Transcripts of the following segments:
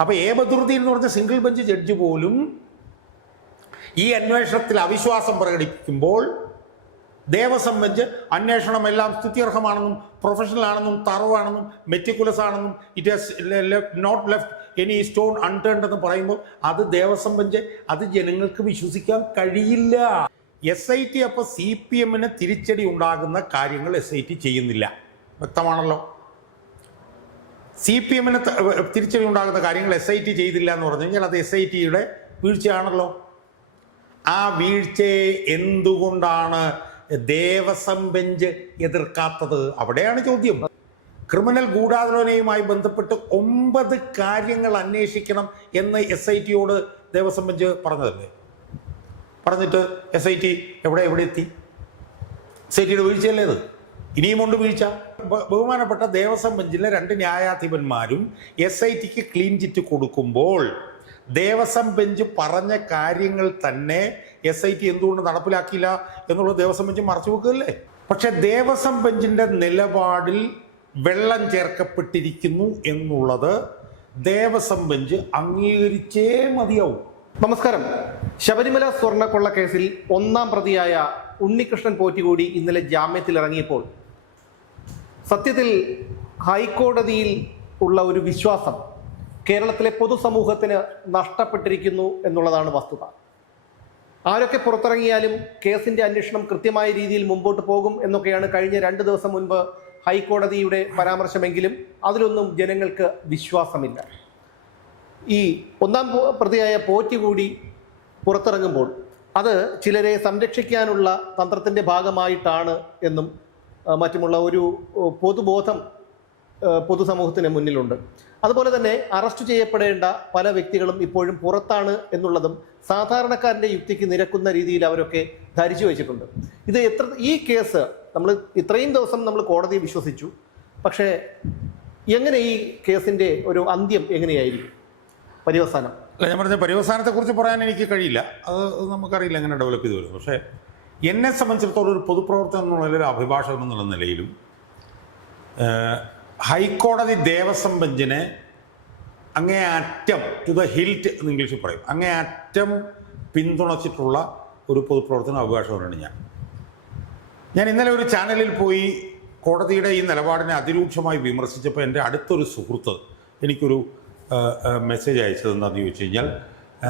അപ്പോൾ എ ബദറുദ്ദീൻ എന്ന് പറഞ്ഞ സിംഗിൾ ബെഞ്ച് ജഡ്ജി പോലും ഈ അന്വേഷണത്തിൽ അവിശ്വാസം പ്രകടിപ്പിക്കുമ്പോൾ ദേവസ്വം ബെഞ്ച് അന്വേഷണം എല്ലാം സ്തുത്യർഹമാണെന്നും പ്രൊഫഷണൽ ആണെന്നും തറവാണെന്നും മെറ്റിക്കുലസ് ആണെന്നും it has not left any stone unturned എന്ന് പറയുമ്പോൾ അത് ദേവസ്വം ബെഞ്ച് അത് ജനങ്ങൾക്ക് വിശ്വസിക്കാൻ കഴിയില്ല. SIT അപ്പോൾ CPM-ന് തിരിച്ചടി ഉണ്ടാകുന്ന കാര്യങ്ങൾ SIT ചെയ്യുന്നില്ല, വ്യക്തമാണല്ലോ. CPM-ന് തിരിച്ചടി ഉണ്ടാകുന്ന കാര്യങ്ങൾ SIT ചെയ്തില്ല എന്ന് പറഞ്ഞു കഴിഞ്ഞാൽ അത് SIT-യുടെ വീഴ്ചയാണല്ലോ. ആ വീഴ്ചയെ എന്തുകൊണ്ടാണ് ദേവസ്വം ബെഞ്ച് എതിർക്കാത്തത്? അവിടെയാണ് ചോദ്യം. ക്രിമിനൽ ഗൂഢാലോചനയുമായി ബന്ധപ്പെട്ട് 9 കാര്യങ്ങൾ അന്വേഷിക്കണം എന്ന് SIT-യോട് ദേവസ്വം ബെഞ്ച് പറഞ്ഞതല്ലേ? പറഞ്ഞിട്ട് SIT എവിടെ എത്തി? SIT-യുടെ വീഴ്ചയല്ലേ അത്? ഇനിയുമുണ്ട് വീഴ്ച. ബഹുമാനപ്പെട്ട ദേവസ്വം ബെഞ്ചിലെ 2 ന്യായാധിപന്മാരും SIT-ക്ക് ക്ലീൻ ചിറ്റ് കൊടുക്കുമ്പോൾ ദേവസ്വം ബെഞ്ച് പറഞ്ഞ കാര്യങ്ങൾ തന്നെ SIT എന്തുകൊണ്ട് നടപ്പിലാക്കിയില്ല എന്നുള്ളത് ദേവസ്വം ബെഞ്ച് മറച്ചു വെക്കുകയല്ലേ? പക്ഷെ ദേവസ്വം ബെഞ്ചിന്റെ നിലപാടിൽ വെള്ളം ചേർക്കപ്പെട്ടിരിക്കുന്നു എന്നുള്ളത് ദേവസ്വം ബെഞ്ച് അംഗീകരിച്ചേ മതിയാവും. നമസ്കാരം. ശബരിമല സ്വർണ്ണക്കൊള്ള കേസിൽ 1-ാം പ്രതിയായ ഉണ്ണികൃഷ്ണൻ പോറ്റിക്കൂടി ഇന്നലെ ജാമ്യത്തിൽ ഇറങ്ങിയപ്പോൾ സത്യത്തിൽ ഹൈക്കോടതിയിൽ ഉള്ള ഒരു വിശ്വാസം കേരളത്തിലെ പൊതുസമൂഹത്തിന് നഷ്ടപ്പെട്ടിരിക്കുന്നു എന്നുള്ളതാണ് വസ്തുത. ആരൊക്കെ പുറത്തിറങ്ങിയാലും കേസിന്റെ അന്വേഷണം കൃത്യമായ രീതിയിൽ മുമ്പോട്ട് പോകും എന്നൊക്കെയാണ് കഴിഞ്ഞ 2 ദിവസം മുൻപ് ഹൈക്കോടതിയുടെ പരാമർശമെങ്കിലും അതിലൊന്നും ജനങ്ങൾക്ക് വിശ്വാസമില്ല. ഈ 1-ാം പ്രതിയായ പോറ്റിക്കൂടി പുറത്തിറങ്ങുമ്പോൾ അത് ചിലരെ സംരക്ഷിക്കാനുള്ള തന്ത്രത്തിൻ്റെ ഭാഗമായിട്ടാണ് എന്നും മറ്റുമുള്ള ഒരു പൊതുബോധം പൊതുസമൂഹത്തിന് മുന്നിലുണ്ട്. അതുപോലെ തന്നെ അറസ്റ്റ് ചെയ്യപ്പെടേണ്ട പല വ്യക്തികളും ഇപ്പോഴും പുറത്താണ് എന്നുള്ളതും സാധാരണക്കാരൻ്റെ യുക്തിക്ക് നിരക്കുന്ന രീതിയിൽ അവരൊക്കെ ധരിച്ചു വെച്ചിട്ടുണ്ട്. ഈ കേസ് നമ്മൾ ഇത്രയും ദിവസം നമ്മൾ കോടതിയെ വിശ്വസിച്ചു. പക്ഷേ എങ്ങനെ ഈ കേസിൻ്റെ ഒരു അന്ത്യം എങ്ങനെയായിരിക്കും, പര്യവസാനം? അല്ല, ഞാൻ പറഞ്ഞ പര്യവസാനത്തെക്കുറിച്ച് പറയാൻ എനിക്ക് കഴിയില്ല. അത് നമുക്കറിയില്ല എങ്ങനെ ഡെവലപ്പ് ചെയ്തു വരും. പക്ഷേ എന്നെ സംബന്ധിച്ചിടത്തോളം ഒരു പൊതുപ്രവർത്തകൻ എന്നുള്ള അഭിഭാഷകൻ എന്നുള്ള നിലയിലും ഹൈക്കോടതി ദേവസ്വം ബെഞ്ചിനെ അങ്ങേയറ്റം ടു ദ ഹിൽറ്റ് എന്ന് ഇംഗ്ലീഷിൽ പറയും, അങ്ങേയറ്റം പിന്തുണച്ചിട്ടുള്ള ഒരു പൊതുപ്രവർത്തന അഭിഭാഷകനാണ് ഞാൻ ഇന്നലെ ഒരു ചാനലിൽ പോയി കോടതിയുടെ ഈ നിലപാടിനെ അതിരൂക്ഷമായി വിമർശിച്ചപ്പോൾ എൻ്റെ അടുത്തൊരു സുഹൃത്ത് എനിക്കൊരു മെസ്സേജ് അയച്ചത് എന്താണെന്ന് ചോദിച്ചു കഴിഞ്ഞാൽ,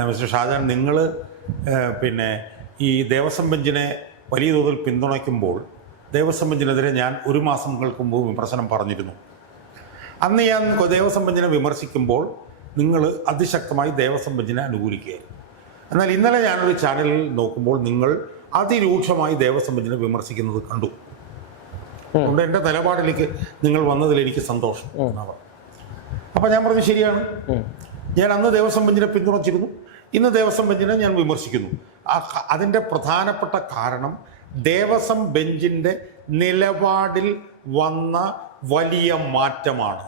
മിസ്റ്റർ ഷാജാൻ, നിങ്ങൾ പിന്നെ ഈ ദേവസ്വം ബെഞ്ചിനെ വലിയ തോതിൽ പിന്തുണയ്ക്കുമ്പോൾ ദേവസ്വം ബെഞ്ചിനെതിരെ ഞാൻ 1 മാസങ്ങൾക്ക് മുമ്പ് വിമർശനം പറഞ്ഞിരുന്നു. അന്ന് ഞാൻ ദേവസ്വം ബെഞ്ചിനെ വിമർശിക്കുമ്പോൾ നിങ്ങൾ അതിശക്തമായി ദേവസ്വം ബെഞ്ചിനെ അനുകൂലിക്കുകയായിരുന്നു. എന്നാൽ ഇന്നലെ ഞാനൊരു ചാനലിൽ നോക്കുമ്പോൾ നിങ്ങൾ അതിരൂക്ഷമായി ദേവസ്വം ബെഞ്ചിനെ വിമർശിക്കുന്നത് കണ്ടു. അതുകൊണ്ട് എൻ്റെ നിലപാടിലേക്ക് നിങ്ങൾ വന്നതിൽ എനിക്ക് സന്തോഷം. അപ്പം ഞാൻ പറഞ്ഞു, ശരിയാണ്, ഞാൻ അന്ന് ദേവസ്വം ബെഞ്ചിനെ പിന്തുണച്ചിരുന്നു, ഇന്ന് ദേവസ്വം ബെഞ്ചിനെ ഞാൻ വിമർശിക്കുന്നു. അതിൻ്റെ പ്രധാനപ്പെട്ട കാരണം ദേവസ്വം ബെഞ്ചിൻ്റെ നിലപാടിൽ വന്ന വലിയ മാറ്റമാണ്.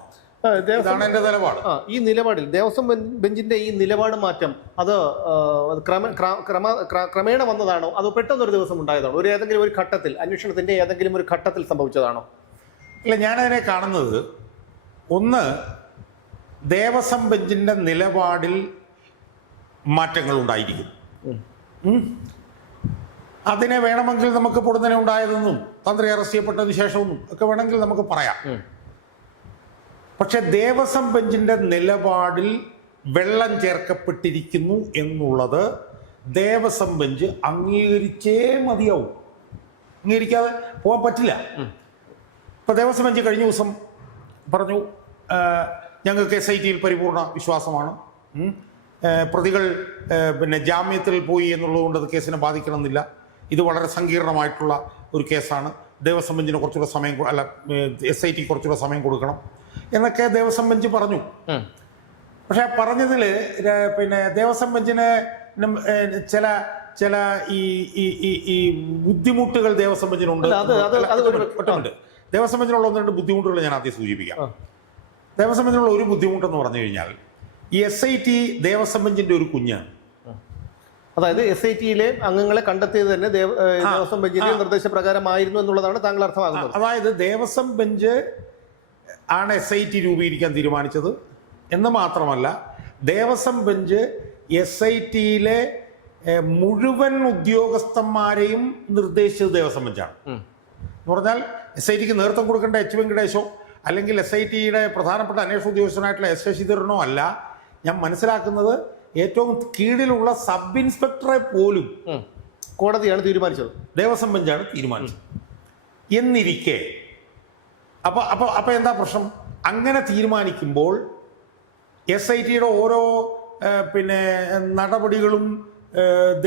ഇതാണ് എൻ്റെ നിലപാട്. ഈ നിലപാടിൽ ദേവസ്വം ബെഞ്ചിന്റെ ഈ നിലപാട് മാറ്റം അത് ക്രമേണ വന്നതാണോ അതോ പെട്ടെന്നൊരു ദിവസം ഉണ്ടായതാണോ? ഏതെങ്കിലും ഒരു ഘട്ടത്തിൽ, അന്വേഷണത്തിന്റെ ഏതെങ്കിലും ഒരു ഘട്ടത്തിൽ സംഭവിച്ചതാണോ? ഇല്ല, ഞാനതിനെ കാണുന്നത്, ഒന്ന്, ദേവസ്വം ബെഞ്ചിന്റെ നിലപാടിൽ മാറ്റങ്ങൾ ഉണ്ടായിരിക്കും. അതിനെ വേണമെങ്കിൽ നമുക്ക് പൊടുന്നനെ ഉണ്ടായതെന്നും തന്ത്രി അറസ്റ്റ് ചെയ്യപ്പെട്ടതിന് ശേഷമൊന്നും ഒക്കെ വേണമെങ്കിൽ നമുക്ക് പറയാം. പക്ഷെ ദേവസ്വം ബെഞ്ചിന്റെ നിലപാടിൽ വെള്ളം ചേർക്കപ്പെട്ടിരിക്കുന്നു എന്നുള്ളത് ദേവസ്വം ബെഞ്ച് അംഗീകരിച്ചേ മതിയാവും. അംഗീകരിക്കാതെ പോകാൻ പറ്റില്ല. ഇപ്പൊ ദേവസ്വം ബെഞ്ച് കഴിഞ്ഞ ദിവസം പറഞ്ഞു, ഞങ്ങൾക്ക് SIT-യിൽ പരിപൂർണ വിശ്വാസമാണ്, പ്രതികൾ പിന്നെ ജാമ്യത്തിൽ പോയി എന്നുള്ളതുകൊണ്ട് അത് കേസിനെ ബാധിക്കണമെന്നില്ല, ഇത് വളരെ സങ്കീർണമായിട്ടുള്ള ഒരു കേസാണ്, ദേവസ്വം ബെഞ്ചിന് കുറച്ചുകൂടെ സമയം, അല്ല SIT കുറച്ചുകൂടെ സമയം കൊടുക്കണം എന്നൊക്കെ ദേവസ്വം ബെഞ്ച് പറഞ്ഞു. പക്ഷെ പറഞ്ഞതിൽ പിന്നെ ദേവസ്വം ബെഞ്ചിന് ചില ചില ഈ ബുദ്ധിമുട്ടുകൾ ദേവസ്വം ബെഞ്ചിനുണ്ട്. ദേവസ്വം ബെഞ്ചിനുള്ള 1-2 ബുദ്ധിമുട്ടുകൾ ഞാൻ ആദ്യം സൂചിപ്പിക്കാം. ദേവസ്വം ബെഞ്ചിനുള്ള ഒരു ബുദ്ധിമുട്ടെന്ന് പറഞ്ഞു കഴിഞ്ഞാൽ, ഈ SIT ദേവസ്വം ബെഞ്ചിന്റെ ഒരു കുഞ്ഞാണ്. അതായത് SIT-യിലെ അംഗങ്ങളെ കണ്ടെത്തിയത് തന്നെ ദേവസ്വം ബെഞ്ചിന്റെ നിർദ്ദേശപ്രകാരമായിരുന്നു എന്നുള്ളതാണ് താങ്കൾ അർത്ഥമാക്കുന്നത്. അതായത് ദേവസ്വം ബെഞ്ച് ആണ് SIT രൂപീകരിക്കാൻ തീരുമാനിച്ചത് എന്ന് മാത്രമല്ല, ദേവസ്വം ബെഞ്ച് SITയിലെ മുഴുവൻ ഉദ്യോഗസ്ഥന്മാരെയും നിർദ്ദേശിച്ചത് ദേവസ്വം ബെഞ്ചാണ്. എന്ന് പറഞ്ഞാൽ SITക്ക് നേതൃത്വം കൊടുക്കേണ്ട H വെങ്കടേശോ അല്ലെങ്കിൽ SITയുടെ പ്രധാനപ്പെട്ട അന്വേഷണ ഉദ്യോഗസ്ഥനായിട്ടുള്ള S ശശിധരനോ അല്ല. ഞാൻ മനസ്സിലാക്കുന്നത് ഏറ്റവും കീഴിലുള്ള സബ് ഇൻസ്പെക്ടറെ പോലും കോടതിയാണ് തീരുമാനിച്ചത്, ദേവസ്വം ബെഞ്ചാണ് തീരുമാനിച്ചത് എന്നിരിക്കെ അപ്പോൾ എന്താ പ്രശ്നം? അങ്ങനെ തീരുമാനിക്കുമ്പോൾ SITയുടെ ഓരോ നടപടികളും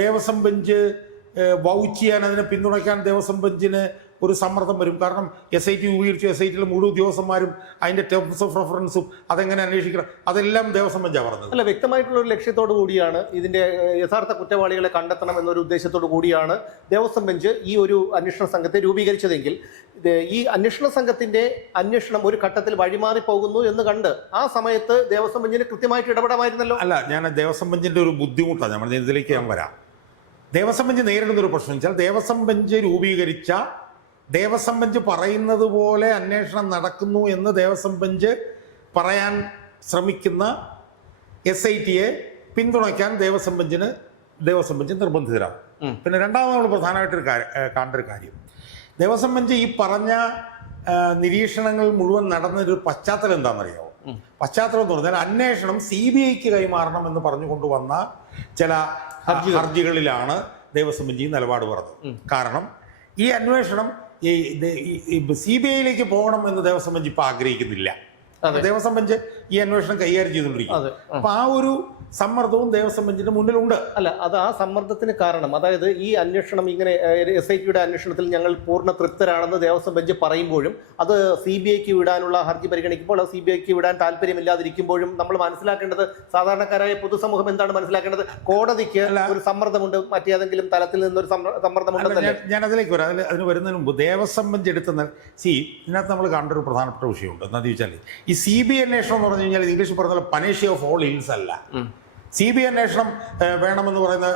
ദേവസ്വം ബെഞ്ച് വൗച്ച് ചെയ്യാൻ, അതിനെ പിന്തുണയ്ക്കാൻ ദേവസ്വം ബെഞ്ചിന് ഒരു സമ്മർദ്ദം വരും. കാരണം SIT ഉപയോഗിച്ചു, SITയിലെ മുഴുവൻ ഉദ്യോഗസ്ഥന്മാരും അതിൻ്റെ ടേംസ് ഓഫ് റെഫറൻസും അതെങ്ങനെ അന്വേഷിക്കണം അതെല്ലാം ദേവസ്വം ബെഞ്ചാണ് പറഞ്ഞത്. അല്ല, വ്യക്തമായിട്ടുള്ള ഒരു ലക്ഷ്യത്തോടു കൂടിയാണ് ഇതിന്റെ യഥാർത്ഥ കുറ്റവാളികളെ കണ്ടെത്തണം എന്നൊരു ഉദ്ദേശത്തോടു കൂടിയാണ് ദേവസ്വം ബെഞ്ച് ഈ ഒരു അന്വേഷണ സംഘത്തെ രൂപീകരിച്ചതെങ്കിൽ ഈ അന്വേഷണ സംഘത്തിന്റെ അന്വേഷണം ഒരു ഘട്ടത്തിൽ വഴിമാറി പോകുന്നു എന്ന് കണ്ട് ആ സമയത്ത് ദേവസ്വം ബെഞ്ചിന് കൃത്യമായിട്ട് ഇടപെടാമായിരുന്നല്ലോ. അല്ല, ഞാൻ ദേവസ്വം ബെഞ്ചിന്റെ ഒരു ബുദ്ധിമുട്ടാണ് ഞാൻ പറഞ്ഞത്. ഇതിലേക്ക് ഞാൻ വരാം. ദേവസ്വം ബെഞ്ച് നേരിടുന്ന ഒരു പ്രശ്നം വെച്ചാൽ ദേവസ്വം ബെഞ്ച് രൂപീകരിച്ച ദേവസ്വം ബെഞ്ച് പറയുന്നത് പോലെ അന്വേഷണം നടക്കുന്നു എന്ന് ദേവസ്വം ബെഞ്ച് പറയാൻ ശ്രമിക്കുന്ന SITയെ പിന്തുണയ്ക്കാൻ ദേവസ്വം ബെഞ്ച് നിർബന്ധിതരാകും. പിന്നെ രണ്ടാമത് നമ്മൾ പ്രധാനമായിട്ട് കാണേണ്ട ഒരു കാര്യം, ദേവസ്വം ബെഞ്ച് ഈ പറഞ്ഞ നിരീക്ഷണങ്ങൾ മുഴുവൻ നടന്നൊരു പശ്ചാത്തലം എന്താണെന്നറിയാമോ? പശ്ചാത്തലം എന്ന് പറഞ്ഞാൽ അന്വേഷണം CBIക്ക് കൈമാറണം എന്ന് പറഞ്ഞുകൊണ്ടുവന്ന ചില ഹർജികളിലാണ് ദേവസ്വം ബെഞ്ച് ഈ നിലപാട് പറഞ്ഞത്. കാരണം ഈ അന്വേഷണം CBIയിലേക്ക് പോകണം എന്ന് ദേവസ്വം ബെഞ്ച് ഇപ്പൊ ആഗ്രഹിക്കുന്നില്ല. ദേവസ്വം ബെഞ്ച് ഈ അന്വേഷണം കൈകാര്യം ചെയ്തുകൊണ്ടിരിക്കും. അപ്പൊ ആ ഒരു സമ്മർദ്ദവും ദേവസ്വം ബെഞ്ചിന്റെ മുന്നിലുണ്ട്. അല്ല, അത് ആ സമ്മർദ്ദത്തിന് കാരണം, അതായത് ഈ അന്വേഷണം ഇങ്ങനെ SITയുടെ അന്വേഷണത്തിൽ ഞങ്ങൾ പൂർണ്ണ തൃപ്തരാണെന്ന് ദേവസ്വം ബെഞ്ച് പറയുമ്പോഴും അത് CBIക്ക് വിടാനുള്ള ഹർജി പരിഗണിക്കുമ്പോൾ അത് CBIക്ക് വിടാൻ താല്പര്യമില്ലാതിരിക്കുമ്പോഴും നമ്മൾ മനസ്സിലാക്കേണ്ടത്, സാധാരണക്കാരായ പൊതുസമൂഹം എന്താണ് മനസ്സിലാക്കേണ്ടത്? കോടതിക്ക് ഒരു സമ്മർദ്ദമുണ്ട്, മറ്റേതെങ്കിലും തലത്തിൽ നിന്നൊരു സമ്മർദ്ദമുണ്ടെന്നല്ലേ? ഞാൻ അതിലേക്ക് വരാം. അതിന് വരുന്നതിന് മുമ്പ് ദേവസ്വം ബെഞ്ച് എടുത്തുന്ന ഇതിനകത്ത് നമ്മൾ കണ്ട ഒരു പ്രധാനപ്പെട്ട വിഷയമുണ്ട്. എന്താണെന്ന് ചോദിച്ചാൽ ഈ CBI അന്വേഷണം എന്ന് പറഞ്ഞു കഴിഞ്ഞാൽ ഇംഗ്ലീഷ് പറഞ്ഞ പനേഷ്യ ഓഫ് ഓൾ ഇൽസ് അല്ല. CBI അന്വേഷണം വേണമെന്ന് പറയുന്ന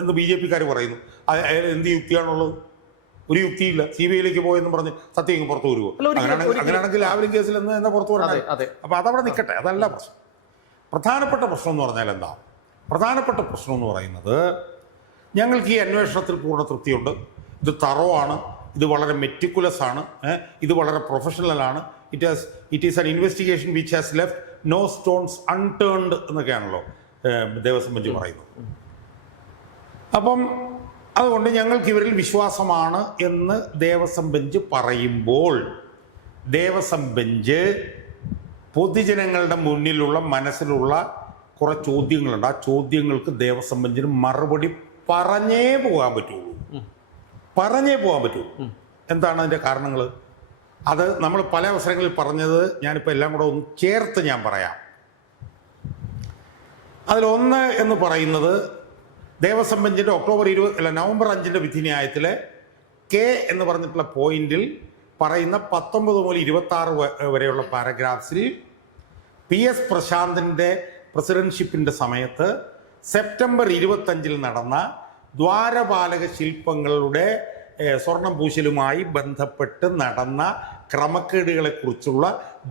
എന്ന് BJPക്കാർ പറയുന്നു. എന്ത് യുക്തിയാണുള്ളത്? ഒരു യുക്തിയില്ല. CBIയിലേക്ക് പോയെന്ന് പറഞ്ഞ് സത്യം പുറത്തു വരുമോ? അങ്ങനെയാണെങ്കിൽ ലാവലിൻ കേസിൽ എന്നാ പുറത്തു വരണം? അപ്പൊ അതവിടെ നിൽക്കട്ടെ, അതല്ല പ്രശ്നം. പ്രധാനപ്പെട്ട പ്രശ്നം എന്ന് പറഞ്ഞാൽ എന്താ? പ്രധാനപ്പെട്ട പ്രശ്നം എന്ന് പറയുന്നത്, ഞങ്ങൾക്ക് ഈ അന്വേഷണത്തിൽ പൂർണ്ണ തൃപ്തിയുണ്ട്, ഇത് തറോ ആണ്, ഇത് വളരെ മെറ്റിക്കുലസ് ആണ്, ഇത് വളരെ പ്രൊഫഷണൽ ആണ്, it is an investigation which has left no stones unturned എന്നൊക്കെയാണല്ലോ ദേവസ്വം ബെഞ്ച് പറയുന്നത്. അപ്പം അതുകൊണ്ട് ഞങ്ങൾക്ക് ഇവരിൽ വിശ്വാസമാണ് എന്ന് ദേവസ്വം ബെഞ്ച് പറയുമ്പോൾ ദേവസ്വം ബെഞ്ച് പൊതുജനങ്ങളുടെ മുന്നിലുള്ള മനസ്സിലുള്ള കുറേ ചോദ്യങ്ങളുണ്ട്. ആ ചോദ്യങ്ങൾക്ക് ദേവസ്വം ബെഞ്ചിന് മറുപടി പറഞ്ഞേ പോകാൻ പറ്റുള്ളൂ. എന്താണ് അതിൻ്റെ കാരണങ്ങൾ? അത് നമ്മൾ പല അവസരങ്ങളിൽ പറഞ്ഞത് ഞാനിപ്പോൾ എല്ലാം കൂടെ ഒന്ന് ചേർത്ത് ഞാൻ പറയാം. അതിലൊന്ന് എന്ന് പറയുന്നത്, ദേവസ്വം ബെഞ്ചിൻ്റെ നവംബർ 5 വിധിന്യായത്തിലെ K എന്ന് പറഞ്ഞിട്ടുള്ള പോയിന്റിൽ പറയുന്ന 19 മുതൽ 26 വരെയുള്ള പാരഗ്രാഫ്സിൽ PS പ്രശാന്തിൻ്റെ പ്രസിഡൻഷിപ്പിൻ്റെ സമയത്ത് സെപ്റ്റംബർ 25 നടന്ന ദ്വാരപാലക ശില്പങ്ങളുടെ സ്വർണം പൂശലുമായി ബന്ധപ്പെട്ട് നടന്ന ക്രമക്കേടുകളെ കുറിച്ചുള്ള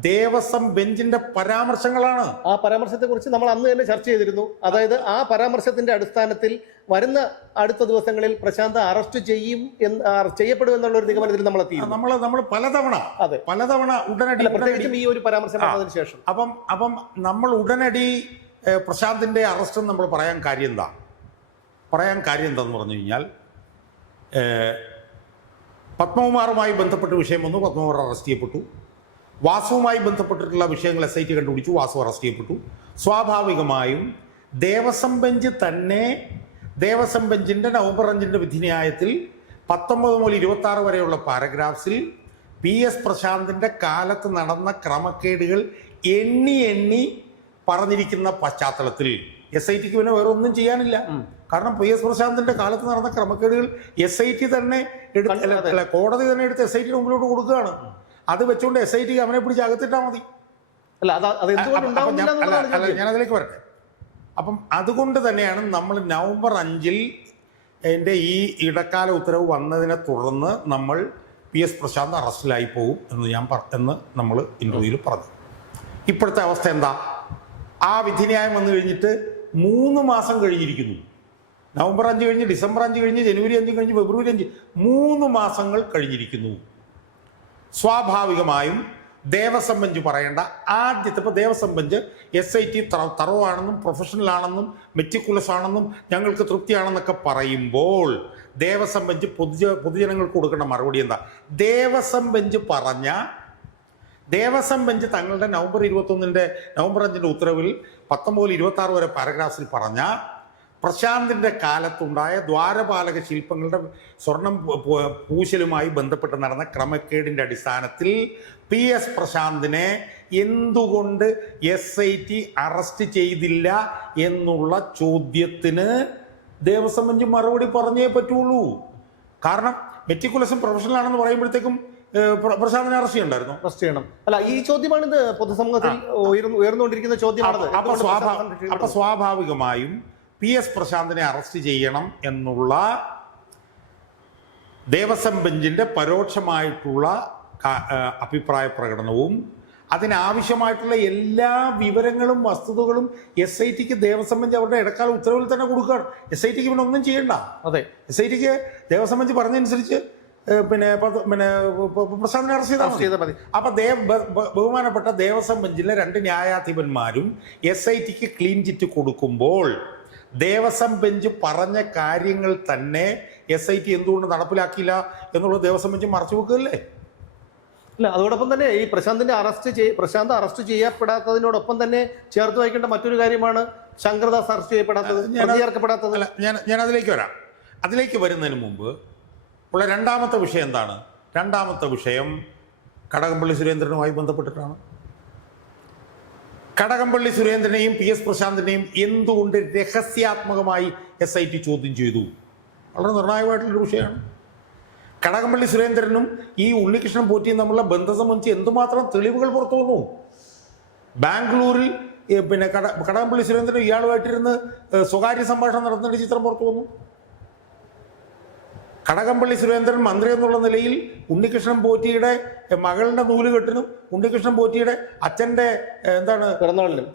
ദേവസ്വം ബെഞ്ചിന്റെ പരാമർശങ്ങളാണ്. ആ പരാമർശത്തെ കുറിച്ച് നമ്മൾ അന്ന് തന്നെ ചർച്ച ചെയ്തിരുന്നു. അതായത് ആ പരാമർശത്തിന്റെ അടിസ്ഥാനത്തിൽ വരുന്ന അടുത്ത ദിവസങ്ങളിൽ പ്രശാന്ത് അറസ്റ്റ് ചെയ്യപ്പെടും എന്നുള്ള ഒരു നിഗമനത്തിൽ നമ്മൾ എത്തി. നമ്മൾ പലതവണ ഉടനടി, പ്രത്യേകിച്ചും ഈ ഒരു പരാമർശം വന്നതിന് ശേഷം അപ്പം നമ്മൾ ഉടനടി പ്രശാന്തിന്റെ അറസ്റ്റ് നമ്മൾ പറയാൻ കാര്യം എന്താന്ന് പറഞ്ഞു കഴിഞ്ഞാൽ, പത്മകുമാറുമായി ബന്ധപ്പെട്ട വിഷയം വന്നു, പത്മകുമാർ അറസ്റ്റ് ചെയ്യപ്പെട്ടു. വാസുവുമായി ബന്ധപ്പെട്ടിട്ടുള്ള വിഷയങ്ങൾ SIT കണ്ടുപിടിച്ചു, വാസു അറസ്റ്റ് ചെയ്യപ്പെട്ടു. സ്വാഭാവികമായും ദേവസ്വം ബെഞ്ച് തന്നെ ദേവസ്വം ബെഞ്ചിൻ്റെ നവംബർ 5 വിധിന്യായത്തിൽ 19 മുതൽ 26 വരെയുള്ള പാരഗ്രാഫ്സിൽ PS പ്രശാന്തിൻ്റെ കാലത്ത് നടന്ന ക്രമക്കേടുകൾ എണ്ണി പറഞ്ഞിരിക്കുന്ന പശ്ചാത്തലത്തിൽ SITക്ക് പിന്നെ വേറെ ഒന്നും ചെയ്യാനില്ല. കാരണം PS പ്രശാന്തിന്റെ കാലത്ത് നടന്ന ക്രമക്കേടുകൾ SIT തന്നെ കോടതി തന്നെ എടുത്ത് SITയുടെ മുമ്പിലോട്ട് കൊടുക്കുകയാണ്. അത് വെച്ചുകൊണ്ട് SITക്ക് അവനെ പിടിച്ച് അകത്തിട്ടാൽ മതി. ഞാനതിലേക്ക് വരട്ടെ. അപ്പം അതുകൊണ്ട് തന്നെയാണ് നമ്മൾ നവംബർ 5 ഈ ഇടക്കാല ഉത്തരവ് വന്നതിനെ തുടർന്ന് നമ്മൾ PS പ്രശാന്ത് അറസ്റ്റിലായി പോകും എന്ന് നമ്മൾ ഇന്റർവ്യൂവിൽ പറഞ്ഞു. ഇപ്പോഴത്തെ അവസ്ഥ എന്താ? ആ വിധിന്യായം വന്നു കഴിഞ്ഞിട്ട് 3 മാസം കഴിഞ്ഞിരിക്കുന്നു. നവംബർ 5 കഴിഞ്ഞ്, ഡിസംബർ 5 കഴിഞ്ഞ്, ജനുവരി 5 കഴിഞ്ഞ്, ഫെബ്രുവരി 5, 3 മാസങ്ങൾ കഴിഞ്ഞിരിക്കുന്നു. സ്വാഭാവികമായും ദേവസ്വം ബെഞ്ച് പറയേണ്ട ആദ്യത്തെ, ഇപ്പോൾ ദേവസ്വം ബെഞ്ച് SIT തറവാണെന്നും പ്രൊഫഷണൽ ആണെന്നും മെറ്റിക്കുലസ് ആണെന്നും ഞങ്ങൾക്ക് തൃപ്തിയാണെന്നൊക്കെ പറയുമ്പോൾ ദേവസ്വം ബെഞ്ച് പൊതുജനങ്ങൾക്ക് കൊടുക്കേണ്ട മറുപടി എന്താ? ദേവസ്വം ബെഞ്ച് തങ്ങളുടെ നവംബർ 5 ഉത്തരവിൽ 19 മുതൽ 26 വരെ പാരഗ്രാഫ്സിൽ പറഞ്ഞ പ്രശാന്തിൻ്റെ കാലത്തുണ്ടായ ദ്വാരപാലക ശില്പങ്ങളുടെ സ്വർണം പൂശലുമായി ബന്ധപ്പെട്ട് നടന്ന ക്രമക്കേടിൻ്റെ അടിസ്ഥാനത്തിൽ PS പ്രശാന്തിനെ എന്തുകൊണ്ട് SIT അറസ്റ്റ് ചെയ്തില്ല എന്നുള്ള ചോദ്യത്തിന് ദേവസ്വം ബെഞ്ച് മറുപടി പറഞ്ഞേ പറ്റുള്ളൂ. കാരണം മെറ്റിക്കുലസും പ്രൊഫഷണൽ ആണെന്ന് പറയുമ്പോഴത്തേക്കും പ്രശാന്തിനെ അറസ്റ്റ് ചെയ്യണ്ടായിരുന്നു. അറസ്റ്റ് ചെയ്യണം. അല്ല, ഈ ചോദ്യമാണിത് പൊതുസമൂഹത്തിൽ ഉയർന്നുകൊണ്ടിരിക്കുന്ന ചോദ്യമാണത്. അപ്പൊ സ്വാഭാവികമായും PS പ്രശാന്തിനെ അറസ്റ്റ് ചെയ്യണം എന്നുള്ള ദേവസ്വം ബെഞ്ചിന്റെ പരോക്ഷമായിട്ടുള്ള അഭിപ്രായ പ്രകടനവും അതിനാവശ്യമായിട്ടുള്ള എല്ലാ വിവരങ്ങളും വസ്തുതകളും SITക്ക് ദേവസ്വം ബെഞ്ച് അവരുടെ ഇടക്കാല ഉത്തരവിൽ തന്നെ കൊടുക്കുകയാണ്. SITക്ക് പിന്നെ ഒന്നും ചെയ്യണ്ട. അതെ, SITക്ക് ദേവസ്വം ബെഞ്ച് പറഞ്ഞതനുസരിച്ച് പ്രശാന്തിനെ അറസ്റ്റ് ചെയ്താൽ മതി. അപ്പൊ ബഹുമാനപ്പെട്ട ദേവസ്വം ബെഞ്ചിലെ 2 ന്യായാധിപന്മാരും SITക്ക് ക്ലീൻ ചിറ്റ് കൊടുക്കുമ്പോൾ ദേവസ്വം ബെഞ്ച് പറഞ്ഞ കാര്യങ്ങൾ തന്നെ SIT എന്തുകൊണ്ട് നടപ്പിലാക്കിയില്ല എന്നുള്ളത് ദേവസ്വം ബെഞ്ച് മറച്ചു വെക്കുകയല്ലേ? അല്ല, അതോടൊപ്പം തന്നെ ഈ പ്രശാന്ത് അറസ്റ്റ് ചെയ്യപ്പെടാത്തതിനോടൊപ്പം തന്നെ ചേർത്ത് വയ്ക്കേണ്ട മറ്റൊരു കാര്യമാണ് ശങ്കർദാസ് അറസ്റ്റ് ചെയ്യപ്പെടാത്തത്, ചേർക്കപ്പെടാത്തത്. ഞാൻ അതിലേക്ക് വരുന്നതിന് മുമ്പ് ഉള്ള രണ്ടാമത്തെ വിഷയം എന്താണ്? രണ്ടാമത്തെ വിഷയം കടകംപള്ളി സുരേന്ദ്രനുമായി ബന്ധപ്പെട്ടിട്ടാണ്. കടകംപള്ളി സുരേന്ദ്രനെയും PS പ്രശാന്തിനെയും എന്തുകൊണ്ട് രഹസ്യാത്മകമായി SIT ചോദ്യം ചെയ്തു? വളരെ നിർണായകമായിട്ടുള്ളൊരു വിഷയമാണ്. കടകംപള്ളി സുരേന്ദ്രനും ഈ ഉണ്ണികൃഷ്ണൻ പോറ്റിയും തമ്മിലുള്ള ബന്ധം സംബന്ധിച്ച് എന്തുമാത്രം തെളിവുകൾ പുറത്തു വന്നു. ബാംഗ്ലൂരിൽ കടകംപള്ളി സുരേന്ദ്രൻ ഇയാളുമായിട്ടിരുന്ന് സ്വകാര്യ സംഭാഷണം നടത്തുന്ന ചിത്രം പുറത്തു വന്നു. കടകംപള്ളി സുരേന്ദ്രൻ മന്ത്രി എന്നുള്ള നിലയിൽ ഉണ്ണികൃഷ്ണൻ പോറ്റിയുടെ മകളുടെ നൂലുകെട്ടിനും ഉണ്ണികൃഷ്ണൻ പോറ്റിയുടെ അച്ഛൻ്റെ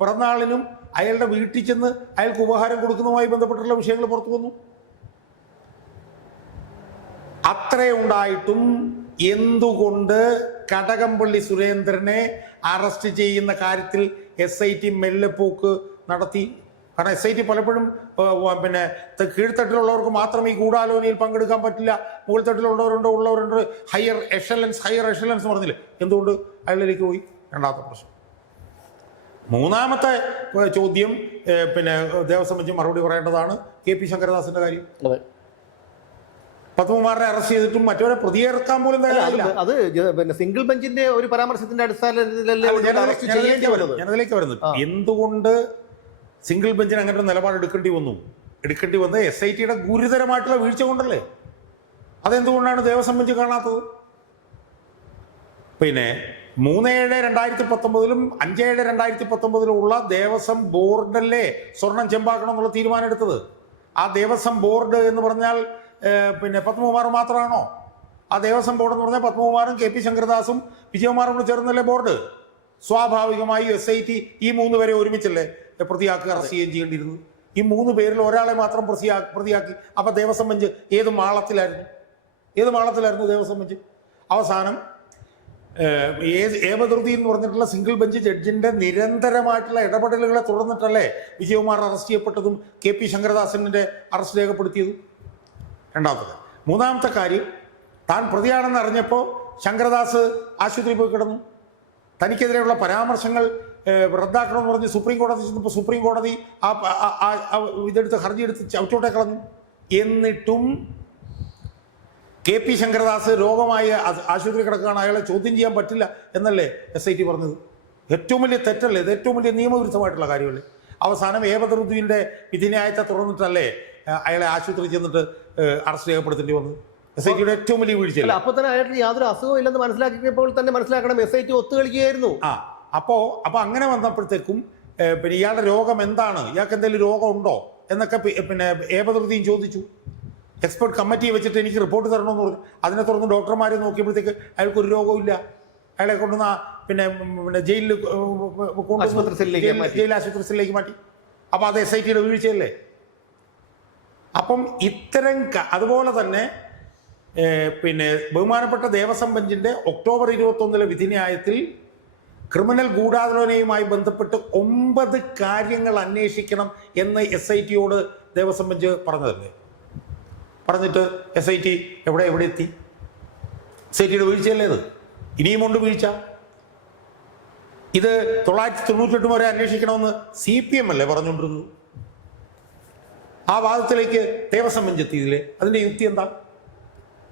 പിറന്നാളിനും അയാളുടെ വീട്ടിൽ ചെന്ന് അയാൾക്ക് ഉപഹാരം കൊടുക്കുന്നതുമായി ബന്ധപ്പെട്ടുള്ള വിഷയങ്ങൾ പുറത്തു വന്നു. അത്രയുണ്ടായിട്ടും എന്തുകൊണ്ട് കടകംപള്ളി സുരേന്ദ്രനെ അറസ്റ്റ് ചെയ്യുന്ന കാര്യത്തിൽ SIT മെല്ലെപ്പോക്ക് നടത്തി? കാരണം SIT പലപ്പോഴും കീഴ്ത്തട്ടിലുള്ളവർക്ക് മാത്രം ഈ ഗൂഢാലോചനയിൽ പങ്കെടുക്കാൻ പറ്റില്ല, മുകൾ തട്ടിലുള്ളവരുണ്ട്, ഹയർ എഷലൻസ് പറഞ്ഞില്ലേ, എന്തുകൊണ്ട് അയാളിലേക്ക് പോയി? രണ്ടാമത്തെ പ്രശ്നം. മൂന്നാമത്തെ ചോദ്യം ദേവസ്വം ബെഞ്ച് മറുപടി പറയേണ്ടതാണ് KP ശങ്കരദാസിന്റെ കാര്യം. പത്മകുമാറിനെ അറസ്റ്റ് ചെയ്തിട്ടും മറ്റവരെ പ്രതിയേർക്കാൻ പോലും തയ്യാറില്ല. അത് സിംഗിൾ ബെഞ്ചിന്റെ ഒരു പരാമർശത്തിന്റെ അടിസ്ഥാനത്തിലല്ലേ ഞാനതിലേക്ക് വരുന്നത്. എന്തുകൊണ്ട് സിംഗിൾ ബെഞ്ചിന് അങ്ങനെ ഒരു നിലപാട് എടുക്കേണ്ടി വന്നത് SITയുടെ ഗുരുതരമായിട്ടുള്ള വീഴ്ച കൊണ്ടല്ലേ? അതെന്തുകൊണ്ടാണ് ദേവസ്വം ബെഞ്ച് കാണാത്തത്? 3/7/2019 5/7/2019 ദേവസ്വം ബോർഡല്ലേ സ്വർണം ചെമ്പാക്കണം എന്നുള്ള തീരുമാനം എടുത്തത്? ആ ദേവസ്വം ബോർഡ് എന്ന് പറഞ്ഞാൽ പത്മകുമാർ മാത്രമാണോ? ആ ദേവസ്വം ബോർഡ് എന്ന് പറഞ്ഞാൽ പത്മകുമാറും KP ശങ്കരദാസും വിജയകുമാറും കൂടെ ചേർന്നല്ലേ ബോർഡ്. സ്വാഭാവികമായി SIT ഈ 3 പേരെ ഒരുമിച്ചല്ലേ പ്രതിയാക്കുക, അറസ്റ്റ് ചെയ്യുകയും ചെയ്യേണ്ടിയിരുന്നത്. ഈ 3 പേരിൽ ഒരാളെ മാത്രം പ്രതിയാക്കി. അപ്പൊ ദേവസ്വം ബെഞ്ച് ഏത് മാളത്തിലായിരുന്നു ദേവസ്വം ബെഞ്ച്? അവസാനം ഏമധൃതി എന്ന് പറഞ്ഞിട്ടുള്ള സിംഗിൾ ബെഞ്ച് ജഡ്ജിന്റെ നിരന്തരമായിട്ടുള്ള ഇടപെടലുകളെ തുടർന്നിട്ടല്ലേ വിജയകുമാർ അറസ്റ്റ് ചെയ്യപ്പെട്ടതും KP ശങ്കരദാസിന്റെ അറസ്റ്റ് രേഖപ്പെടുത്തിയതും? രണ്ടാമത്തത്. മൂന്നാമത്തെ കാര്യം, താൻ പ്രതിയാണെന്ന് അറിഞ്ഞപ്പോൾ ശങ്കരദാസ് ആശുപത്രിയിൽ പോയി കിടന്നു. തനിക്കെതിരെയുള്ള പരാമർശങ്ങൾ റദ്ദാക്കണമെന്ന് പറഞ്ഞ് സുപ്രീം കോടതി ചെന്നപ്പോൾ സുപ്രീം കോടതി ഹർജി എടുത്ത് ചവിട്ടോട്ടെ കളഞ്ഞു. എന്നിട്ടും KP ശങ്കരദാസ് രോഗമായി ആശുപത്രി കിടക്കുകയാണ്, അയാളെ ചോദ്യം ചെയ്യാൻ പറ്റില്ല എന്നല്ലേ SIT പറഞ്ഞത്? ഏറ്റവും വലിയ തെറ്റല്ലേ ഇത്? ഏറ്റവും വലിയ നിയമവിരുദ്ധമായിട്ടുള്ള കാര്യമല്ലേ? അവസാനം ഏമധൃതിയുടെ വിധിന്യായത്തെ തുറന്നിട്ടല്ലേ അയാളെ ആശുപത്രി ചെന്നിട്ട് അറസ്റ്റ് രേഖപ്പെടുത്തേണ്ടി വന്നത്? SITയുടെ ഏറ്റവും വലിയ വീഴ്ചയല്ല. അപ്പൊ തന്നെ അയാൾക്ക് യാതൊരു അസുഖവും ഇല്ലെന്ന് മനസ്സിലാക്കിയപ്പോൾ തന്നെ മനസ്സിലാക്കണം SIT ഒത്തുകളിക്കുകയായിരുന്നു. അപ്പൊ അങ്ങനെ വന്നപ്പോഴത്തേക്കും ഇയാളുടെ രോഗം എന്താണ്, ഇയാൾക്ക് എന്തെങ്കിലും രോഗമുണ്ടോ എന്നൊക്കെ ഏമധൃതിയും ചോദിച്ചു. എക്സ്പെർട്ട് കമ്മിറ്റി വെച്ചിട്ട് എനിക്ക് റിപ്പോർട്ട് തരണമെന്ന് പറഞ്ഞു. അതിനെ തുടർന്ന് ഡോക്ടർമാരെ നോക്കിയപ്പോഴത്തേക്ക് അയാൾക്കൊരു രോഗമില്ല. അയാളെ കൊണ്ടുവന്ന് പിന്നെ ജയിലിൽ ആശുപത്രി സെല്ലിലേക്ക് മാറ്റി. ജയിൽ ആശുപത്രി സെല്ലിലേക്ക് മാറ്റി. അപ്പോൾ അത് SITയുടെ വീഴ്ചയല്ലേ? അപ്പം ഇത്തരം അതുപോലെ തന്നെ പിന്നെ ബഹുമാനപ്പെട്ട ദേവസ്വം ബെഞ്ചിൻ്റെ ഒക്ടോബർ 21 വിധിന്യായത്തിൽ ക്രിമിനൽ ഗൂഢാലോചനയുമായി ബന്ധപ്പെട്ട് 9 കാര്യങ്ങൾ അന്വേഷിക്കണം എന്ന് SITയോട് ദേവസ്വം ബെഞ്ച് പറഞ്ഞതല്ലേ? പറഞ്ഞിട്ട് SIT എവിടെ എത്തി? SITയുടെ വീഴ്ചയല്ലേ ഇത്? ഇനിയുമുണ്ട് വീഴ്ച. ഇത് 998 വരെ അന്വേഷിക്കണമെന്ന് CPM അല്ലേ പറഞ്ഞുകൊണ്ടിരുന്നു? ആ വാദത്തിലേക്ക് ദേവസ്വം ബെഞ്ച് എത്തിയതില്ലേ? അതിൻ്റെ യുക്തി എന്താ?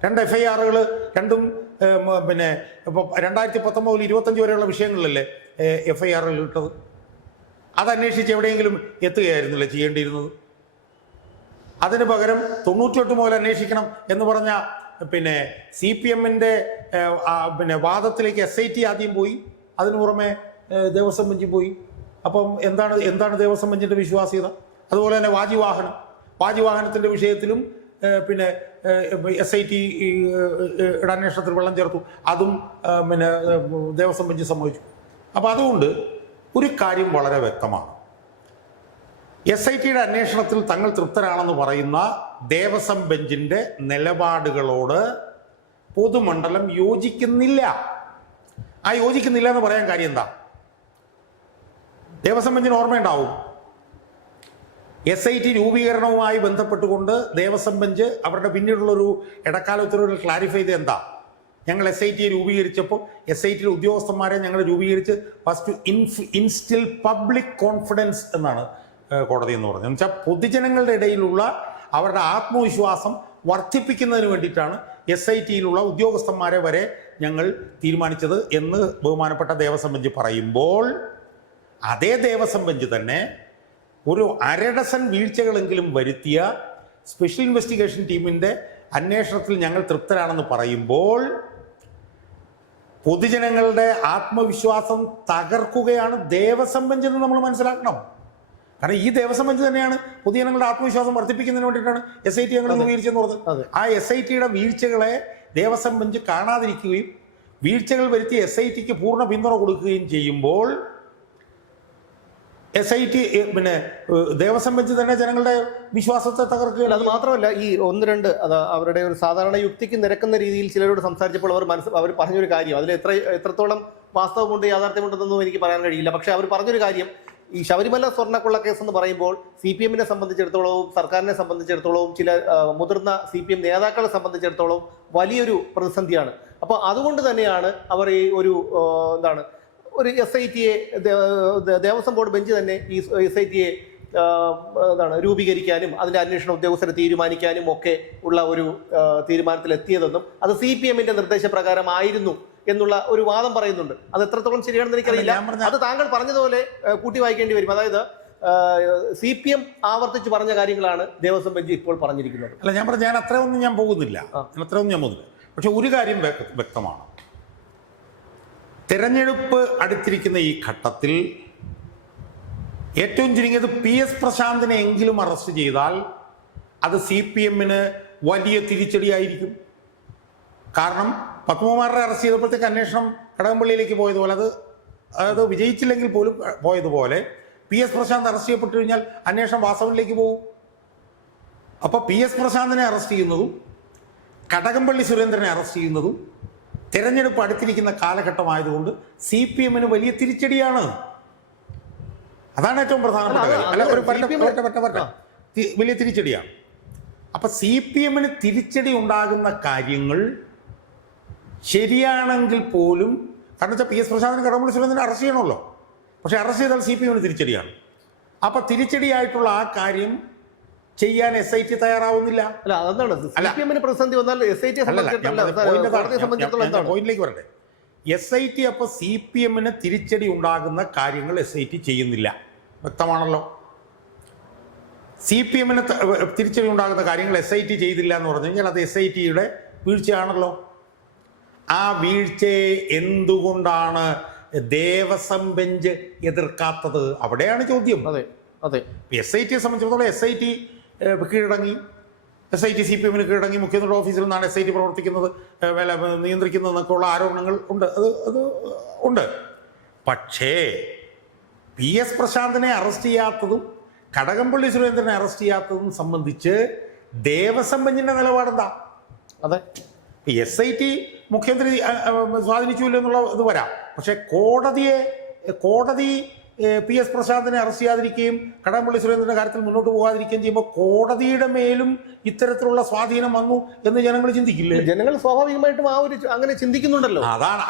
2 FIRകൾ രണ്ടും പിന്നെ ഇപ്പോൾ 2019 മുതൽ 25 വരെയുള്ള വിഷയങ്ങളിലല്ലേ FIRകൾ ഇട്ടത്? അത് അന്വേഷിച്ച് എവിടെയെങ്കിലും എത്തുകയായിരുന്നില്ലേ ചെയ്യേണ്ടിയിരുന്നത്? അതിന് പകരം 98 മുതൽ അന്വേഷിക്കണം എന്ന് പറഞ്ഞ പിന്നെ CPMൻ്റെ പിന്നെ വാദത്തിലേക്ക് SIT ആദ്യം പോയി, അതിനു പുറമെ ദേവസ്വം ബെഞ്ച് പോയി. അപ്പം എന്താണ് ദേവസ്വം ബെഞ്ചിൻ്റെ വിശ്വാസ്യത? അതുപോലെ തന്നെ വാജിവാഹനത്തിൻ്റെ വിഷയത്തിലും പിന്നെ SITയുടെ അന്വേഷണത്തിൽ വെള്ളം ചേർത്തു, അതും പിന്നെ ദേവസ്വം ബെഞ്ച് സമ്മതിച്ചു. അപ്പോൾ അതുകൊണ്ട് ഒരു കാര്യം വളരെ വ്യക്തമാണ്. SITയുടെ അന്വേഷണത്തിൽ തങ്ങൾ തൃപ്തരാണെന്ന് പറയുന്ന ദേവസ്വം ബെഞ്ചിൻ്റെ നിലപാടുകളോട് പൊതുമണ്ഡലം യോജിക്കുന്നില്ല. ആ യോജിക്കുന്നില്ല എന്ന് പറയാൻ കാര്യം എന്താ? ദേവസ്വം ബെഞ്ചിന് ഓർമ്മയുണ്ടാവും, SIT രൂപീകരണവുമായി ബന്ധപ്പെട്ടുകൊണ്ട് ദേവസ്വം ബെഞ്ച് അവരുടെ പിന്നീടുള്ളൊരു ഇടക്കാല ഉത്തരവുകൾ ക്ലാരിഫൈ ചെയ്ത് എന്താ? ഞങ്ങൾ SITയെ രൂപീകരിച്ചപ്പോൾ SITയിലെ ഉദ്യോഗസ്ഥന്മാരെ ഞങ്ങൾ രൂപീകരിച്ച് ഫസ്റ്റ് ഇൻസ്റ്റിൽ പബ്ലിക് കോൺഫിഡൻസ് എന്നാണ് കോടതി എന്ന് പറഞ്ഞത്. എന്ന് വെച്ചാൽ പൊതുജനങ്ങളുടെ ഇടയിലുള്ള അവരുടെ ആത്മവിശ്വാസം വർദ്ധിപ്പിക്കുന്നതിന് വേണ്ടിയിട്ടാണ് SITയിലുള്ള ഉദ്യോഗസ്ഥന്മാരെ വരെ ഞങ്ങൾ തീരുമാനിച്ചത് എന്ന് ബഹുമാനപ്പെട്ട ദേവസ്വം ബെഞ്ച് പറയുമ്പോൾ, അതേ ദേവസ്വം ബെഞ്ച് തന്നെ ഒരു 1/2 ഡസൻ വീഴ്ചകളെങ്കിലും വരുത്തിയ സ്പെഷ്യൽ ഇൻവെസ്റ്റിഗേഷൻ ടീമിൻ്റെ അന്വേഷണത്തിൽ ഞങ്ങൾ തൃപ്തരാണെന്ന് പറയുമ്പോൾ പൊതുജനങ്ങളുടെ ആത്മവിശ്വാസം തകർക്കുകയാണ് ദേവസ്വം ബെഞ്ച് എന്ന് നമ്മൾ മനസ്സിലാക്കണം. കാരണം ഈ ദേവസ്വം ബെഞ്ച് തന്നെയാണ് പൊതുജനങ്ങളുടെ ആത്മവിശ്വാസം വർദ്ധിപ്പിക്കുന്നതിന് വേണ്ടിയിട്ടാണ് SIT ഞങ്ങൾ രൂപീകരിച്ചെന്ന് പറഞ്ഞത്. ആ SITയുടെ വീഴ്ചകളെ ദേവസ്വം ബെഞ്ച് കാണാതിരിക്കുകയും വീഴ്ചകൾ വരുത്തി SITക്ക് പൂർണ്ണ പിന്തുണ കൊടുക്കുകയും ചെയ്യുമ്പോൾ SIT പിന്നെ ദേവസ്വം ബെഞ്ച് തന്നെ ജനങ്ങളുടെ വിശ്വാസത്തെ തകർക്കുകയാണ്. അത് മാത്രമല്ല, ഈ 1-2 അവരുടെ ഒരു സാധാരണ യുക്തിക്ക് നിരക്കുന്ന രീതിയിൽ ചിലരോട് സംസാരിച്ചപ്പോൾ അവർ പറഞ്ഞൊരു കാര്യം, അതിൽ എത്രത്തോളം വാസ്തവമുണ്ട് യാഥാർത്ഥ്യമുണ്ടെന്നൊന്നും എനിക്ക് പറയാൻ കഴിയില്ല. പക്ഷെ അവർ പറഞ്ഞൊരു കാര്യം, ഈ ശബരിമല സ്വർണ്ണക്കുള്ള കേസ് എന്ന് പറയുമ്പോൾ CPMനെ സംബന്ധിച്ചിടത്തോളവും സർക്കാരിനെ സംബന്ധിച്ചിടത്തോളവും ചില മുതിർന്ന CPM നേതാക്കളെ സംബന്ധിച്ചിടത്തോളം വലിയൊരു പ്രതിസന്ധിയാണ്. അപ്പോൾ അതുകൊണ്ട് തന്നെയാണ് അവർ ഈ ഒരു ഒരു SITയെ ദേവസ്വം ബോർഡ് ബെഞ്ച് തന്നെ ഈ SITയെ രൂപീകരിക്കാനും അതിൻ്റെ അന്വേഷണ ഉദ്യോഗസ്ഥരെ തീരുമാനിക്കാനും ഒക്കെ ഉള്ള ഒരു തീരുമാനത്തിലെത്തിയതെന്നും അത് CPMന്റെ നിർദ്ദേശപ്രകാരമായിരുന്നു എന്നുള്ള ഒരു വാദം പറയുന്നുണ്ട്. അത് എത്രത്തോളം ശരിയാണെന്ന് എനിക്കറിയില്ല. അത് താങ്കൾ പറഞ്ഞതുപോലെ കൂട്ടി വായിക്കേണ്ടി വരും. അതായത് CPM ആവർത്തിച്ച് പറഞ്ഞ കാര്യങ്ങളാണ് ദേവസ്വം ബെഞ്ച് ഇപ്പോൾ പറഞ്ഞിരിക്കുന്നത്. അല്ല, ഞാൻ അത്രയൊന്നും ഞാൻ പോകുന്നില്ല. പക്ഷെ ഒരു കാര്യം വ്യക്തമാണ്, തെരഞ്ഞെടുപ്പ് അടുത്തിരിക്കുന്ന ഈ ഘട്ടത്തിൽ ഏറ്റവും ചുരുങ്ങിയത് PS പ്രശാന്തിനെ എങ്കിലും അറസ്റ്റ് ചെയ്താൽ അത് CPMന് വലിയ തിരിച്ചടിയായിരിക്കും. കാരണം പത്മകുമാറിനെ അറസ്റ്റ് ചെയ്തപ്പോഴത്തേക്ക് അന്വേഷണം കടകംപള്ളിയിലേക്ക് പോയതുപോലെ, അത് വിജയിച്ചില്ലെങ്കിൽ പോലും പോയതുപോലെ PS പ്രശാന്ത് അറസ്റ്റ് ചെയ്യപ്പെട്ടു കഴിഞ്ഞാൽ അന്വേഷണം വാസവനിലേക്ക് പോകും. അപ്പോൾ PS പ്രശാന്തിനെ അറസ്റ്റ് ചെയ്യുന്നതും കടകംപള്ളി സുരേന്ദ്രനെ അറസ്റ്റ് ചെയ്യുന്നതും തിരഞ്ഞെടുപ്പ് അടുത്തിരിക്കുന്ന കാലഘട്ടമായതുകൊണ്ട് CPMന് വലിയ തിരിച്ചടിയാണ്. അതാണ് ഏറ്റവും പ്രധാനപ്പെട്ട കാര്യം. വലിയ തിരിച്ചടിയാണ്. അപ്പം CPMന് തിരിച്ചടി ഉണ്ടാകുന്ന കാര്യങ്ങൾ ശരിയാണെങ്കിൽ പോലും, കാരണം വെച്ചാൽ PS പ്രശാന്തിന് കടകംപള്ളി സുരേന്ദ്രനെ അറസ്റ്റ് ചെയ്യണമല്ലോ. പക്ഷെ അറസ്റ്റ് ചെയ്താൽ CPMന് തിരിച്ചടിയാണ്. അപ്പം തിരിച്ചടിയായിട്ടുള്ള ആ കാര്യം ചെയ്യാൻ SIT തയ്യാറാവുന്നില്ല. പോയിന്റിലേക്ക് വരട്ടെ. SIT അപ്പോൾ CPMന് തിരിച്ചടി ഉണ്ടാകുന്ന കാര്യങ്ങൾ SIT ചെയ്യുന്നില്ല, വ്യക്തമാണല്ലോ. CPMന് തിരിച്ചടി ഉണ്ടാകുന്ന കാര്യങ്ങൾ SIT ചെയ്തില്ല എന്ന് പറഞ്ഞു കഴിഞ്ഞാൽ അത് SITയുടെ വീഴ്ചയാണല്ലോ. ആ വീഴ്ചയെ എന്തുകൊണ്ടാണ് ദേവസ്വം ബെഞ്ച് എതിർക്കാത്തത്? അവിടെയാണ് ചോദ്യം. അതെ, SITയെ സംബന്ധിച്ചിടത്തോളം SIT കീഴടങ്ങി, SIT CPMന് കീഴടങ്ങി, മുഖ്യമന്ത്രിയുടെ ഓഫീസിൽ നിന്നാണ് SIT പ്രവർത്തിക്കുന്നത്, നിയന്ത്രിക്കുന്നത് എന്നൊക്കെയുള്ള ആരോപണങ്ങൾ ഉണ്ട്. അത് ഉണ്ട്. പക്ഷേ PS പ്രശാന്തിനെ അറസ്റ്റ് ചെയ്യാത്തതും കടകംപള്ളി സുരേന്ദ്രനെ അറസ്റ്റ് ചെയ്യാത്തതും സംബന്ധിച്ച് ദേവസ്വം ബെഞ്ചിന്റെ നിലപാടെന്താ? അതെ, SIT മുഖ്യമന്ത്രി സ്വാധീനിച്ചില്ല എന്നുള്ള ഇത് വരാം. പക്ഷെ കോടതി PS പ്രശാന്തിനെ അറസ്റ്റ് ചെയ്യാതിരിക്കുകയും കടകംപള്ളി സുരേന്ദ്രന്റെ കാര്യത്തിൽ മുന്നോട്ട് പോകാതിരിക്കുകയും ചെയ്യുമ്പോൾ കോടതിയുടെ മേലും ഇത്തരത്തിലുള്ള സ്വാധീനം വന്നു എന്ന് ജനങ്ങൾ ചിന്തിക്കില്ലേ? ജനങ്ങൾ സ്വാഭാവികമായിട്ടും അങ്ങനെ ചിന്തിക്കുന്നുണ്ടല്ലോ. അതാണ്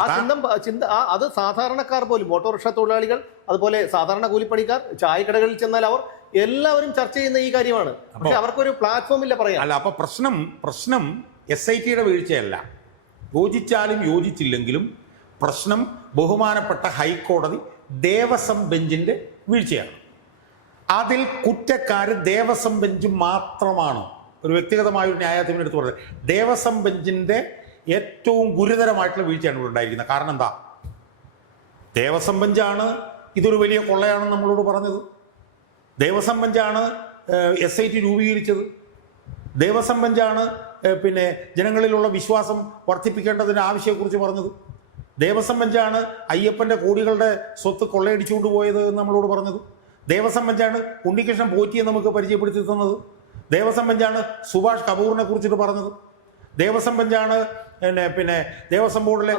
അത് സാധാരണക്കാർ പോലും, ഓട്ടോറിക്ഷ തൊഴിലാളികൾ, അതുപോലെ സാധാരണ കൂലിപ്പണിക്കാർ, ചായക്കടകളിൽ ചെന്നാൽ അവർ എല്ലാവരും ചർച്ച ചെയ്യുന്ന ഈ കാര്യമാണ്. പക്ഷെ അവർക്കൊരു പ്ലാറ്റ്ഫോം ഇല്ല പറയാൻ. അല്ല, അപ്പൊ പ്രശ്നം SITയുടെ വീഴ്ചയല്ല. യോജിച്ചാലും യോജിച്ചില്ലെങ്കിലും പ്രശ്നം ബഹുമാനപ്പെട്ട ഹൈക്കോടതി ദേവസ്വം ബെഞ്ചിന്റെ വീഴ്ചയാണ്. അതിൽ കുറ്റക്കാര് ദേവസ്വം ബെഞ്ച് മാത്രമാണ്. ഒരു വ്യക്തിഗതമായ ഒരു ന്യായാധിപൻ എടുത്ത് പറഞ്ഞത് ദേവസ്വം ബെഞ്ചിന്റെ ഏറ്റവും ഗുരുതരമായിട്ടുള്ള വീഴ്ചയാണ് ഇവിടെ ഉണ്ടായിരിക്കുന്നത്. കാരണം എന്താ? ദേവസ്വം ബെഞ്ചാണ് ഇതൊരു വലിയ കൊള്ളയാണെന്ന് നമ്മളോട് പറഞ്ഞത്. ദേവസ്വം ബെഞ്ചാണ് SIT രൂപീകരിച്ചത്. ദേവസ്വം ബെഞ്ചാണ് ജനങ്ങളിലുള്ള വിശ്വാസം വർദ്ധിപ്പിക്കേണ്ടതിൻ്റെ ആവശ്യത്തെക്കുറിച്ച് പറഞ്ഞത്. ദേവസ്വം ബെഞ്ചാണ് അയ്യപ്പൻ്റെ കോടികളുടെ സ്വത്ത് കൊള്ളയടിച്ചുകൊണ്ട് പോയത് എന്ന് നമ്മളോട് പറഞ്ഞത്. ദേവസ്വം ബെഞ്ചാണ് ഉണ്ണികൃഷ്ണൻ പോറ്റിയെ നമുക്ക് പരിചയപ്പെടുത്തി തന്നത്. ദേവസ്വം ബെഞ്ചാണ് സുഭാഷ് കപൂറിനെ കുറിച്ചിട്ട് പറഞ്ഞത്. ദേവസ്വം ബെഞ്ചാണ് ദേവസ്വം ബോർഡിലെ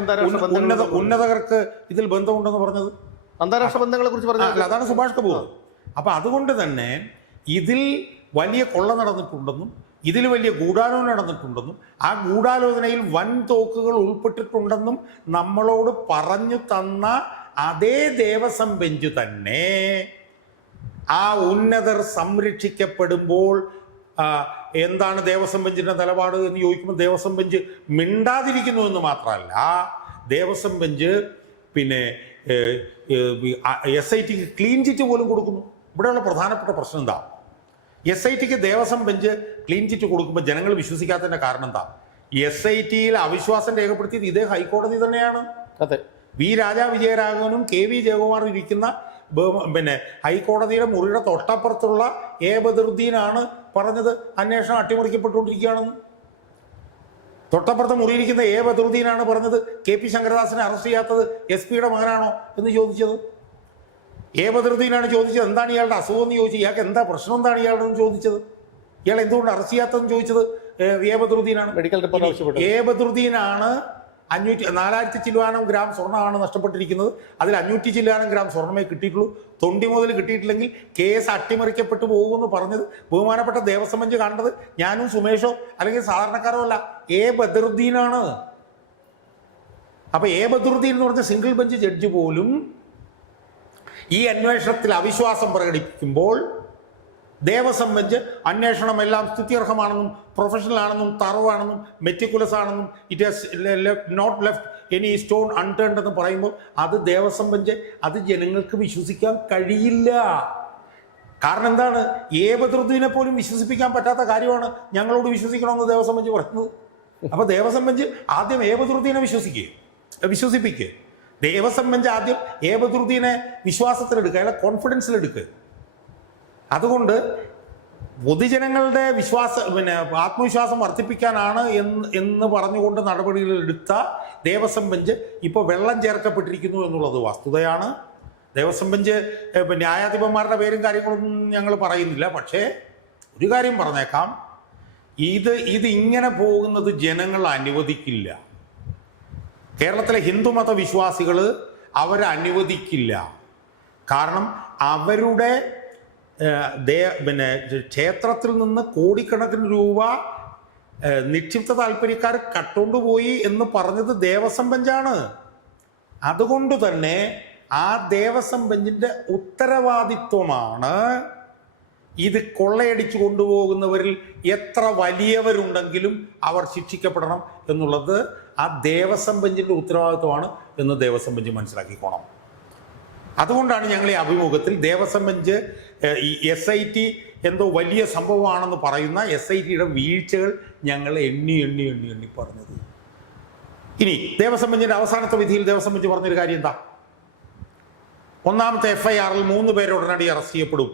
ഉന്നതർക്ക് ഇതിൽ ബന്ധമുണ്ടെന്ന് പറഞ്ഞത്. അന്താരാഷ്ട്ര ബന്ധങ്ങളെ കുറിച്ച് പറഞ്ഞത് അതാണ് സുഭാഷ് കപൂർ. അപ്പൊ അതുകൊണ്ട് തന്നെ ഇതിൽ വലിയ കൊള്ള നടന്നിട്ടുണ്ടെന്നും ഇതിൽ വലിയ ഗൂഢാലോചന നടന്നിട്ടുണ്ടെന്നും ആ ഗൂഢാലോചനയിൽ വൻ തോക്കുകൾ ഉൾപ്പെട്ടിട്ടുണ്ടെന്നും നമ്മളോട് പറഞ്ഞു തന്ന അതേ ദേവസ്വം ബെഞ്ച് തന്നെ ആ ഉന്നതർ സംരക്ഷിക്കപ്പെടുമ്പോൾ എന്താണ് ദേവസ്വം ബെഞ്ചിന്റെ നിലപാട് എന്ന് ചോദിക്കുമ്പോൾ ദേവസ്വം ബെഞ്ച് മിണ്ടാതിരിക്കുന്നു എന്ന് മാത്രമല്ല, ദേവസ്വം ബെഞ്ച് SITക്ക് ക്ലീൻ ചിറ്റ് പോലും കൊടുക്കുന്നു. ഇവിടെയുള്ള പ്രധാനപ്പെട്ട പ്രശ്നം എന്താ? SITക്ക് ദേവസ്വം ബെഞ്ച് ക്ലീൻ ചിറ്റ് കൊടുക്കുമ്പോൾ ജനങ്ങൾ വിശ്വസിക്കാത്തതിന്റെ കാരണം എന്താ? SITയിൽ അവിശ്വാസം രേഖപ്പെടുത്തിയത് ഇതേ ഹൈക്കോടതി തന്നെയാണ്. അതെ, വി രാജാ വിജയരാഘവനും KV ജയകുമാറും ഇരിക്കുന്ന ഹൈക്കോടതിയുടെ മുറിയുടെ തൊട്ടപ്പുറത്തുള്ള ബദറുദ്ദീനാണ് പറഞ്ഞത് അന്വേഷണം അട്ടിമറിക്കപ്പെട്ടുകൊണ്ടിരിക്കുകയാണെന്ന്. തൊട്ടപ്പുറത്ത് മുറിയിരിക്കുന്ന ബദറുദ്ദീനാണ് പറഞ്ഞത് KP ശങ്കരദാസിനെ അറസ്റ്റ് ചെയ്യാത്തത് SP-യുടെ മകനാണോ എന്ന് ചോദിച്ചത്. ബദറുദ്ദീനാണ് ചോദിച്ചത് എന്താണ് ഇയാളുടെ അസുഖം എന്ന് ചോദിച്ചത്. ഇയാൾക്ക് എന്താ പ്രശ്നം, എന്താണ് ഇയാളുടെ എന്ന് ചോദിച്ചത്. ഇയാൾ എന്തുകൊണ്ട് അറസ്റ്റ് ചെയ്യാത്തതെന്ന് ചോദിച്ചത് ബദറുദ്ദീനാണ്. മെഡിക്കൽ റിപ്പോർട്ട് ആവശ്യപ്പെട്ടു. ബദറുദ്ദീനാണ് 4000 ചില്ലുവാനം ഗ്രാം സ്വർണ്ണമാണ് നഷ്ടപ്പെട്ടിരിക്കുന്നത്. അതിൽ 500 ചില്ലുവാനം ഗ്രാം സ്വർണ്ണമേ കിട്ടിയിട്ടുള്ളൂ. തൊണ്ടി മുതൽ കിട്ടിയിട്ടില്ലെങ്കിൽ കേസ് അട്ടിമറിക്കപ്പെട്ടു പോകുമെന്ന് പറഞ്ഞത് ബഹുമാനപ്പെട്ട ദേവസ്വം ബെഞ്ച് കണ്ടത് ഞാനും സുമേഷോ അല്ലെങ്കിൽ സാധാരണക്കാരോ അല്ല, ബദറുദ്ദീനാണ്. അപ്പൊ ബദറുദ്ദീൻ എന്ന് പറഞ്ഞ സിംഗിൾ ബെഞ്ച് ജഡ്ജി പോലും ഈ അന്വേഷണത്തിൽ അവിശ്വാസം പ്രകടിപ്പിക്കുമ്പോൾ ദേവസ്വം ബെഞ്ച് അന്വേഷണം എല്ലാം സ്തുത്യർഹമാണെന്നും പ്രൊഫഷണൽ ആണെന്നും തറവാണെന്നും മെറ്റിക്കുലസ് ആണെന്നും it has not left any stone unturned എന്ന് പറയുമ്പോൾ അത് ദേവസ്വം ബെഞ്ച് അത് ജനങ്ങൾക്ക് വിശ്വസിക്കാൻ കഴിയില്ല. കാരണം എന്താണ്? ബദറുദ്ദീനെ പോലും വിശ്വസിപ്പിക്കാൻ പറ്റാത്ത കാര്യമാണ് ഞങ്ങളോട് വിശ്വസിക്കണമെന്ന് ദേവസ്വം ബെഞ്ച് പറയുന്നത്. അപ്പൊ ദേവസ്വം ബെഞ്ച് ആദ്യം ബദറുദ്ദീനെ വിശ്വസിപ്പിക്കുക. ദേവസ്വം ബെഞ്ച് ആദ്യം ബദറുദ്ദീനെ വിശ്വാസത്തിലെടുക്കുക, അയാളെ കോൺഫിഡൻസിലെടുക്കുക. അതുകൊണ്ട് പൊതുജനങ്ങളുടെ ആത്മവിശ്വാസം വർദ്ധിപ്പിക്കാനാണ് എന്ന് പറഞ്ഞുകൊണ്ട് നടപടികൾ എടുത്ത ദേവസ്വം ബെഞ്ച് ഇപ്പോൾ വെള്ളം ചേർക്കപ്പെട്ടിരിക്കുന്നു എന്നുള്ളത് വസ്തുതയാണ്. ദേവസ്വം ബെഞ്ച് ന്യായാധിപന്മാരുടെ പേരും കാര്യങ്ങളൊന്നും ഞങ്ങൾ പറയുന്നില്ല. പക്ഷേ ഒരു കാര്യം പറഞ്ഞേക്കാം, ഇത് ഇങ്ങനെ പോകുന്നത് ജനങ്ങൾ അനുവദിക്കില്ല. കേരളത്തിലെ ഹിന്ദുമത വിശ്വാസികൾ അവരനുവദിക്കില്ല. കാരണം അവരുടെ ക്ഷേത്രത്തിൽ നിന്ന് കോടിക്കണക്കിന് രൂപ നിക്ഷിപ്ത താല്പര്യക്കാർ കട്ടുകൊണ്ടുപോയി എന്ന് പറഞ്ഞത് ദേവസ്വം ബെഞ്ചാണ്. അതുകൊണ്ട് തന്നെ ആ ദേവസ്വം ബെഞ്ചിന്റെ ഉത്തരവാദിത്വമാണ് ഇത് കൊള്ളയടിച്ചു കൊണ്ടുപോകുന്നവരിൽ എത്ര വലിയവരുണ്ടെങ്കിലും അവർ ശിക്ഷിക്കപ്പെടണം എന്നുള്ളത് ആ ദേവസ്വം ബെഞ്ചിന്റെ ഉത്തരവാദിത്വമാണ് എന്ന് ദേവസ്വം ബെഞ്ച് മനസ്സിലാക്കിക്കോണം. അതുകൊണ്ടാണ് ഞങ്ങൾ ഈ അഭിമുഖത്തിൽ ദേവസ്വം ബെഞ്ച് ഈ SIT എന്തോ വലിയ സംഭവമാണെന്ന് പറയുന്ന SITയുടെ വീഴ്ചകൾ ഞങ്ങൾ എണ്ണി പറഞ്ഞത്. ഇനി ദേവസ്വം ബെഞ്ചിന്റെ അവസാനത്തെ വിധിയിൽ ദേവസ്വം ബെഞ്ച് പറഞ്ഞൊരു കാര്യം എന്താ? ഒന്നാമത്തെ FIRൽ 3 പേരെ ഉടനടി അറസ്റ്റ് ചെയ്യപ്പെടും.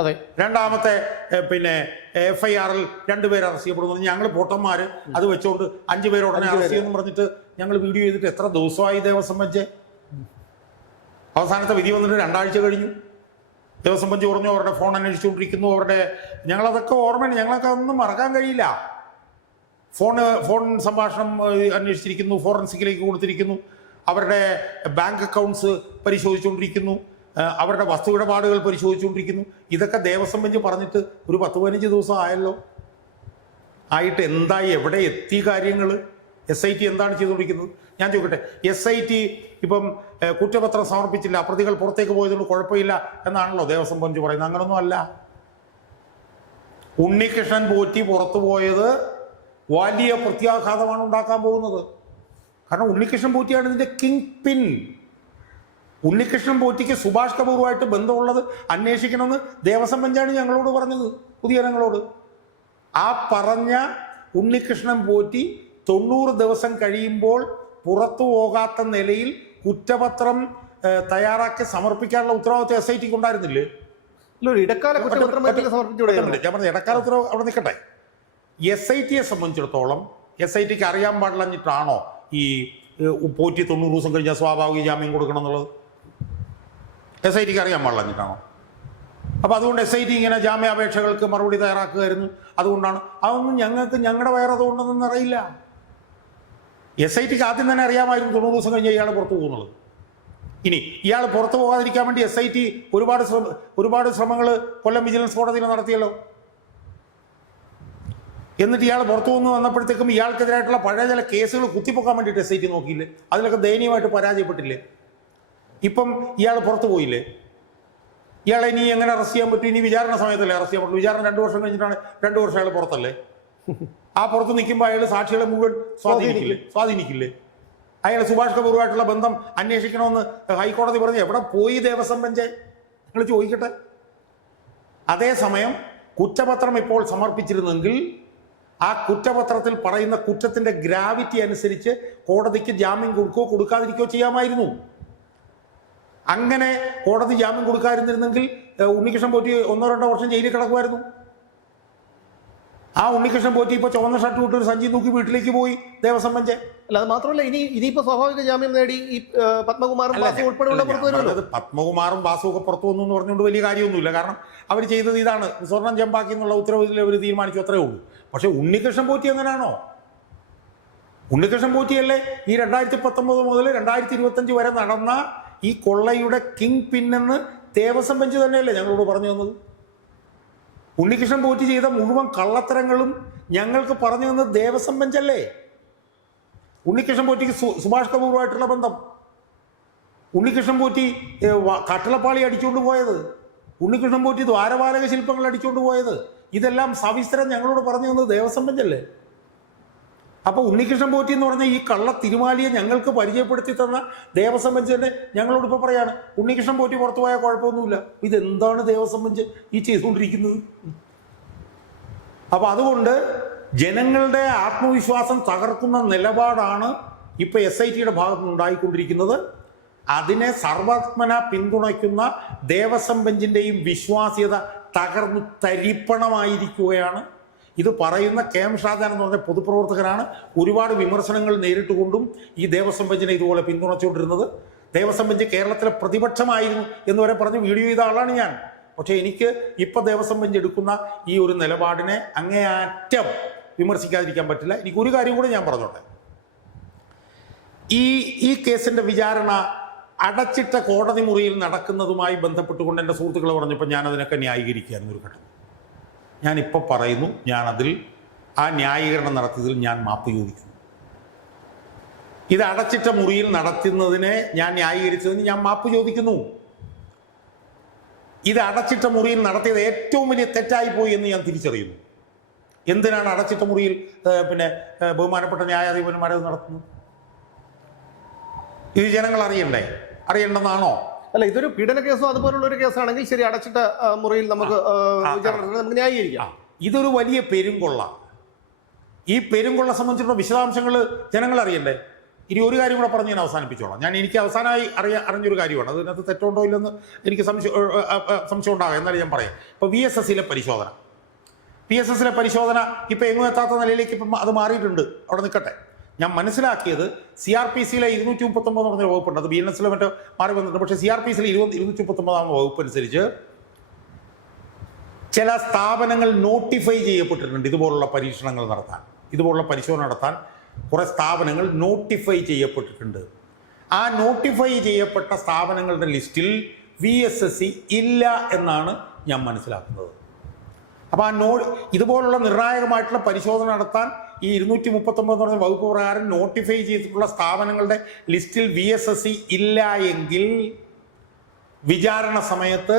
അതെ. രണ്ടാമത്തെ FIRൽ 2 പേര് അറസ്റ്റ് ചെയ്യപ്പെടുന്നു. ഞങ്ങൾ പൊട്ടന്മാർ അത് വെച്ചുകൊണ്ട് 5 പേരെ ഉടനെ അറസ്റ്റ് ചെയ്യുമെന്ന് പറഞ്ഞിട്ട് ഞങ്ങൾ വീഡിയോ ചെയ്തിട്ട് എത്ര ദിവസമായി ദേവസ്വം ബെഞ്ച്? അവസാനത്തെ വിധി വന്നിട്ട് 2 ആഴ്ച കഴിഞ്ഞു. ദേവസ്വം ബെഞ്ച് പറഞ്ഞു അവരുടെ ഫോൺ അന്വേഷിച്ചുകൊണ്ടിരിക്കുന്നു. ഞങ്ങളതൊക്കെ ഓർമ്മയാണ്, ഞങ്ങളൊക്കെ ഒന്നും മറക്കാൻ കഴിയില്ല. ഫോൺ സംഭാഷണം അന്വേഷിച്ചിരിക്കുന്നു, ഫോറൻസിക്കിലേക്ക് കൊടുത്തിരിക്കുന്നു, അവരുടെ ബാങ്ക് അക്കൗണ്ട്സ് പരിശോധിച്ചുകൊണ്ടിരിക്കുന്നു, അവരുടെ വസ്തു ഇടപാടുകൾ പരിശോധിച്ചുകൊണ്ടിരിക്കുന്നു. ഇതൊക്കെ ദേവസ്വം ബെഞ്ച് പറഞ്ഞിട്ട് ഒരു 10-15 ദിവസം ആയല്ലോ. ആയിട്ട് എന്തായി, എവിടെ എത്തി കാര്യങ്ങൾ? SIT എന്താണ് ചെയ്തുകൊണ്ടിരിക്കുന്നത്? ഞാൻ ചോദിക്കട്ടെ, SIT ഇപ്പം കുറ്റപത്രം സമർപ്പിച്ചില്ല, പ്രതികൾ പുറത്തേക്ക് പോയതുകൊണ്ട് കുഴപ്പമില്ല എന്നാണല്ലോ ദേവസ്വം ബെഞ്ച് പറയുന്നത്. അങ്ങനൊന്നും അല്ല. ഉണ്ണികൃഷ്ണൻ പോറ്റി പുറത്തു പോയത് വലിയ പ്രത്യാഘാതമാണ് ഉണ്ടാക്കാൻ പോകുന്നത്. കാരണം ഉണ്ണികൃഷ്ണൻ പോറ്റിയാണ് ഇതിൻ്റെ കിങ് പിൻ. ഉണ്ണികൃഷ്ണൻ പോറ്റിക്ക് സുഭാഷ് കപൂറുമായിട്ട് ബന്ധമുള്ളത് അന്വേഷിക്കണമെന്ന് ദേവസ്വം ബെഞ്ചാണ് ഞങ്ങളോട് പറഞ്ഞത്, പൊതുജനങ്ങളോട്. ആ പറഞ്ഞ ഉണ്ണികൃഷ്ണൻ പോറ്റി 90 ദിവസം കഴിയുമ്പോൾ പുറത്തു പോകാത്ത നിലയിൽ കുറ്റപത്രം തയ്യാറാക്കി സമർപ്പിക്കാനുള്ള ഉത്തരവാദിത്വം SITക്ക് ഉണ്ടായിരുന്നില്ലേ? ഇടക്കാല കുറ്റപത്രം ഞാൻ പറഞ്ഞ ഇടക്കാല ഉത്തരവ് അവിടെ നിൽക്കട്ടെ. SITയെ സംബന്ധിച്ചിടത്തോളം SITക്ക് അറിയാൻ പാടില്ലഞ്ഞിട്ടാണോ ഈ പോറ്റി 90 ദിവസം കഴിഞ്ഞാൽ സ്വാഭാവിക ജാമ്യം കൊടുക്കണം എന്നുള്ളത്? SITക്ക് അറിയാൻ പാടില്ലഞ്ഞിട്ടാണോ? അപ്പോൾ അതുകൊണ്ട് SIT ഇങ്ങനെ ജാമ്യാപേക്ഷകൾക്ക് മറുപടി തയ്യാറാക്കുകയായിരുന്നു. അതുകൊണ്ടാണ്. അതൊന്നും ഞങ്ങളുടെ വയറതുകൊണ്ടൊന്നും അറിയില്ല. SITക്ക് ആദ്യം തന്നെ അറിയാമായിരുന്നു 90 ദിവസം കഴിഞ്ഞാൽ ഇയാൾ പുറത്തു പോകുന്നുള്ളത്. ഇനി ഇയാൾ പുറത്തു പോകാതിരിക്കാൻ വേണ്ടി SIT ഒരുപാട് ശ്രമങ്ങൾ കൊല്ലം വിജിലൻസ് കോടതിയിൽ നടത്തിയല്ലോ. എന്നിട്ട് ഇയാൾ പുറത്തു വന്ന് വന്നപ്പോഴത്തേക്കും ഇയാൾക്കെതിരായിട്ടുള്ള പഴയ ചില കേസുകൾ കുത്തിപ്പൊക്കാൻ വേണ്ടിയിട്ട് SIT നോക്കിയില്ലേ? അതിലൊക്കെ ദയനീയമായിട്ട് പരാജയപ്പെട്ടില്ലേ? ഇപ്പം ഇയാൾ പുറത്തു പോയില്ലേ? ഇയാളെ ഇനി എങ്ങനെ അറസ്റ്റ് ചെയ്യാൻ പറ്റും? ഇനി വിചാരണ സമയത്തല്ലേ അറസ്റ്റ് ചെയ്യാൻ പറ്റും? വിചാരണ 2 വർഷം കഴിഞ്ഞിട്ടാണ്. 2 വർഷം അയാൾ പുറത്തല്ലേ? ആ പുറത്ത് നിൽക്കുമ്പോൾ അയാൾ സാക്ഷികളെ മുഴുവൻ സ്വാധീനിക്കില്ലേ? അയാൾ സുഭാഷ് കപൂറുമായിട്ടുള്ള ബന്ധം അന്വേഷിക്കണമെന്ന് ഹൈക്കോടതി പറഞ്ഞു. എവിടെ പോയി ദേവസ്വം ബെഞ്ച്? നിങ്ങൾ ചോദിക്കട്ടെ. അതേസമയം കുറ്റപത്രം ഇപ്പോൾ സമർപ്പിച്ചിരുന്നെങ്കിൽ ആ കുറ്റപത്രത്തിൽ പറയുന്ന കുറ്റത്തിന്റെ ഗ്രാവിറ്റി അനുസരിച്ച് കോടതിക്ക് ജാമ്യം കൊടുക്കുകയോ കൊടുക്കാതിരിക്കുകയോ ചെയ്യാമായിരുന്നു. അങ്ങനെ കോടതി ജാമ്യം കൊടുക്കാതിരുന്നിരുന്നെങ്കിൽ ഉണ്ണികൃഷ്ണൻ പോറ്റി 1-2 വർഷം ജയിലിൽ കിടക്കുമായിരുന്നു. ആ ഉണ്ണികൃഷ്ണൻ പോറ്റി ഇപ്പോൾ ചുവന്ന ഷർട്ട് വിട്ട് ഒരു സഞ്ചി നോക്കി വീട്ടിലേക്ക് പോയി ദേവസ്വം ബെഞ്ച്. അല്ല, അത് മാത്രമല്ല, ഇനിയിപ്പോ സ്വാഭാവിക ജാമ്യം നേടി ഈ പത്മകുമാറും ബാസു ഉൾപ്പെടെയുള്ള പുറത്തു വരുമല്ലോ. പത്മകുമാറും ബാസു ഒക്കെ പുറത്തു വന്നു എന്ന് പറഞ്ഞുകൊണ്ട് വലിയ കാര്യമൊന്നുമില്ല. കാരണം അവർ ചെയ്തത് ഇതാണ്, സ്വർണം ചെമ്പാക്കി എന്നുള്ള ഉത്തരവിൽ അവർ തീരുമാനിച്ചു, അത്രേ ഉള്ളൂ. പക്ഷെ ഉണ്ണികൃഷ്ണൻ പോറ്റി എങ്ങനെയാണോ? ഉണ്ണികൃഷ്ണൻ പോറ്റിയല്ലേ ഈ 2019 മുതൽ 2025 വരെ നടന്ന ഈ കൊള്ളയുടെ കിങ് പിന്നെന്ന് ദേവസ്വം ബെഞ്ച് തന്നെയല്ലേ ഞങ്ങളോട് പറഞ്ഞു തന്നത്? ഉണ്ണികൃഷ്ണൻ പോറ്റി ചെയ്ത മുഴുവൻ കള്ളത്തരങ്ങളും ഞങ്ങൾക്ക് പറഞ്ഞു തന്നത് ദേവസ്വം ബെഞ്ചല്ലേ? ഉണ്ണികൃഷ്ണൻ പോറ്റിക്ക് സുഭാഷ് കപൂറുമായിട്ടുള്ള ബന്ധം, ഉണ്ണികൃഷ്ണൻ പോറ്റി കട്ടളപ്പാളി അടിച്ചുകൊണ്ട് പോയത്, ഉണ്ണികൃഷ്ണൻ പോറ്റി ദ്വാരപാലക ശില്പങ്ങൾ അടിച്ചുകൊണ്ട് പോയത്, ഇതെല്ലാം സവിസ്തരം ഞങ്ങളോട് പറഞ്ഞു തന്നത് ദേവസ്വം ബെഞ്ചല്ലേ? അപ്പോൾ ഉണ്ണികൃഷ്ണൻ പോറ്റി എന്ന് പറഞ്ഞ ഈ കള്ള തിരുമാലിയെ ഞങ്ങൾക്ക് പരിചയപ്പെടുത്തി തന്ന ദേവസ്വം ബെഞ്ച് തന്നെ ഞങ്ങളോട് ഇപ്പോൾ പറയാണ് ഉണ്ണികൃഷ്ണൻ പോറ്റി പുറത്തു പോയാൽ കുഴപ്പമൊന്നുമില്ല. ഇതെന്താണ് ദേവസ്വം ബെഞ്ച് ഈ ചെയ്തുകൊണ്ടിരിക്കുന്നത്? അപ്പോൾ അതുകൊണ്ട് ജനങ്ങളുടെ ആത്മവിശ്വാസം തകർക്കുന്ന നിലപാടാണ് ഇപ്പോൾ SITയുടെ ഭാഗത്ത് നിന്ന് ഉണ്ടായിക്കൊണ്ടിരിക്കുന്നത്. അതിനെ സർവാത്മന പിന്തുണയ്ക്കുന്ന ദേവസ്വം ബെഞ്ചിൻ്റെയും വിശ്വാസ്യത തകർന്നു തരിപ്പണമായിരിക്കുകയാണ്. ഇത് പറയുന്ന KM ഷാജാൻ എന്ന് പറഞ്ഞ പൊതുപ്രവർത്തകരാണ് ഒരുപാട് വിമർശനങ്ങൾ നേരിട്ടുകൊണ്ടും ഈ ദേവസ്വം ബെഞ്ചിനെ ഇതുപോലെ പിന്തുണച്ചുകൊണ്ടിരുന്നത്. ദേവസ്വം ബെഞ്ച് കേരളത്തിലെ പ്രതിപക്ഷമായിരുന്നു എന്ന് വരെ പറഞ്ഞ് വീഡിയോ ചെയ്ത ആളാണ് ഞാൻ. പക്ഷേ എനിക്ക് ഇപ്പോൾ ദേവസ്വം ബെഞ്ച് എടുക്കുന്ന ഈ ഒരു നിലപാടിനെ അങ്ങേയറ്റം വിമർശിക്കാതിരിക്കാൻ പറ്റില്ല. എനിക്കൊരു കാര്യം കൂടി ഞാൻ പറഞ്ഞോട്ടെ. ഈ കേസിൻ്റെ വിചാരണ അടച്ചിട്ട കോടതി മുറിയിൽ നടക്കുന്നതുമായി ബന്ധപ്പെട്ടുകൊണ്ട് എൻ്റെ സുഹൃത്തുക്കൾ പറഞ്ഞപ്പോൾ ഞാനതിനൊക്കെ ന്യായീകരിക്കുകയായിരുന്നു ഒരു ഘട്ടം. ഞാനിപ്പോൾ പറയുന്നു, ഞാനതിൽ ആ ന്യായീകരണം നടത്തിയതിൽ ഞാൻ മാപ്പ് ചോദിക്കുന്നു. ഇത് അടച്ചിട്ട മുറിയിൽ നടത്തുന്നതിനെ ഞാൻ ന്യായീകരിച്ചതിന് ഞാൻ മാപ്പ് ചോദിക്കുന്നു. ഇത് അടച്ചിട്ട മുറിയിൽ നടത്തിയത് ഏറ്റവും വലിയ തെറ്റായിപ്പോയി എന്ന് ഞാൻ തിരിച്ചറിയുന്നു. എന്തിനാണ് അടച്ചിട്ട മുറിയിൽ ബഹുമാനപ്പെട്ട ന്യായാധിപന്മാരെ നടത്തുന്നത്? ഇത് ജനങ്ങൾ അറിയണ്ടെന്നാണോ? അല്ല, ഇതൊരു പീഡന കേസോ അതുപോലുള്ള ഒരു കേസാണെങ്കിൽ ശരി, അടച്ചിട്ട മുറിയിൽ നമുക്ക് ന്യായീകരിക്കാം. ഇതൊരു വലിയ പെരുങ്കൊള്ള. ഈ പെരുങ്കൊള്ള സംബന്ധിച്ചുള്ള വിശദാംശങ്ങൾ ജനങ്ങൾ അറിയണ്ടേ? ഇനി ഒരു കാര്യം കൂടെ പറഞ്ഞ് ഞാൻ അവസാനിപ്പിച്ചോളാം. എനിക്ക് അവസാനമായി അറിഞ്ഞൊരു കാര്യമാണ്, അതിനകത്ത് തെറ്റുണ്ടോ ഇല്ലെന്ന് എനിക്ക് സംശയം ഉണ്ടാകാം. എന്നാലും ഞാൻ പറയാം. ഇപ്പോൾ VSSലെ പരിശോധന ഇപ്പോൾ എങ്ങും എത്താത്ത നിലയിലേക്ക് ഇപ്പം അത് മാറിയിട്ടുണ്ട്. അവിടെ നിൽക്കട്ടെ. ഞാൻ മനസ്സിലാക്കിയത് CRPC-യിലെ 239 എന്ന് പറഞ്ഞ വകുപ്പുണ്ട്. അത് BNS-ലെ മറ്റോ മാറി വന്നിട്ടുണ്ട്. പക്ഷേ CRPC-യിലെ 239 വകുപ്പ് അനുസരിച്ച് ചില സ്ഥാപനങ്ങൾ നോട്ടിഫൈ ചെയ്യപ്പെട്ടിട്ടുണ്ട് ഇതുപോലുള്ള പരീക്ഷണങ്ങൾ നടത്താൻ, ഇതുപോലുള്ള പരിശോധന നടത്താൻ കുറേ സ്ഥാപനങ്ങൾ നോട്ടിഫൈ ചെയ്യപ്പെട്ടിട്ടുണ്ട്. ആ നോട്ടിഫൈ ചെയ്യപ്പെട്ട സ്ഥാപനങ്ങളുടെ ലിസ്റ്റിൽ VSSC ഇല്ല എന്നാണ് ഞാൻ മനസ്സിലാക്കുന്നത്. അപ്പോൾ ഇതുപോലുള്ള നിർണായകമായിട്ടുള്ള പരിശോധന നടത്താൻ ഈ 239 എന്ന് പറഞ്ഞ വകുപ്പ് പ്രകാരം നോട്ടിഫൈ ചെയ്തിട്ടുള്ള സ്ഥാപനങ്ങളുടെ ലിസ്റ്റിൽ VSSC ഇല്ല എങ്കിൽ വിചാരണ സമയത്ത്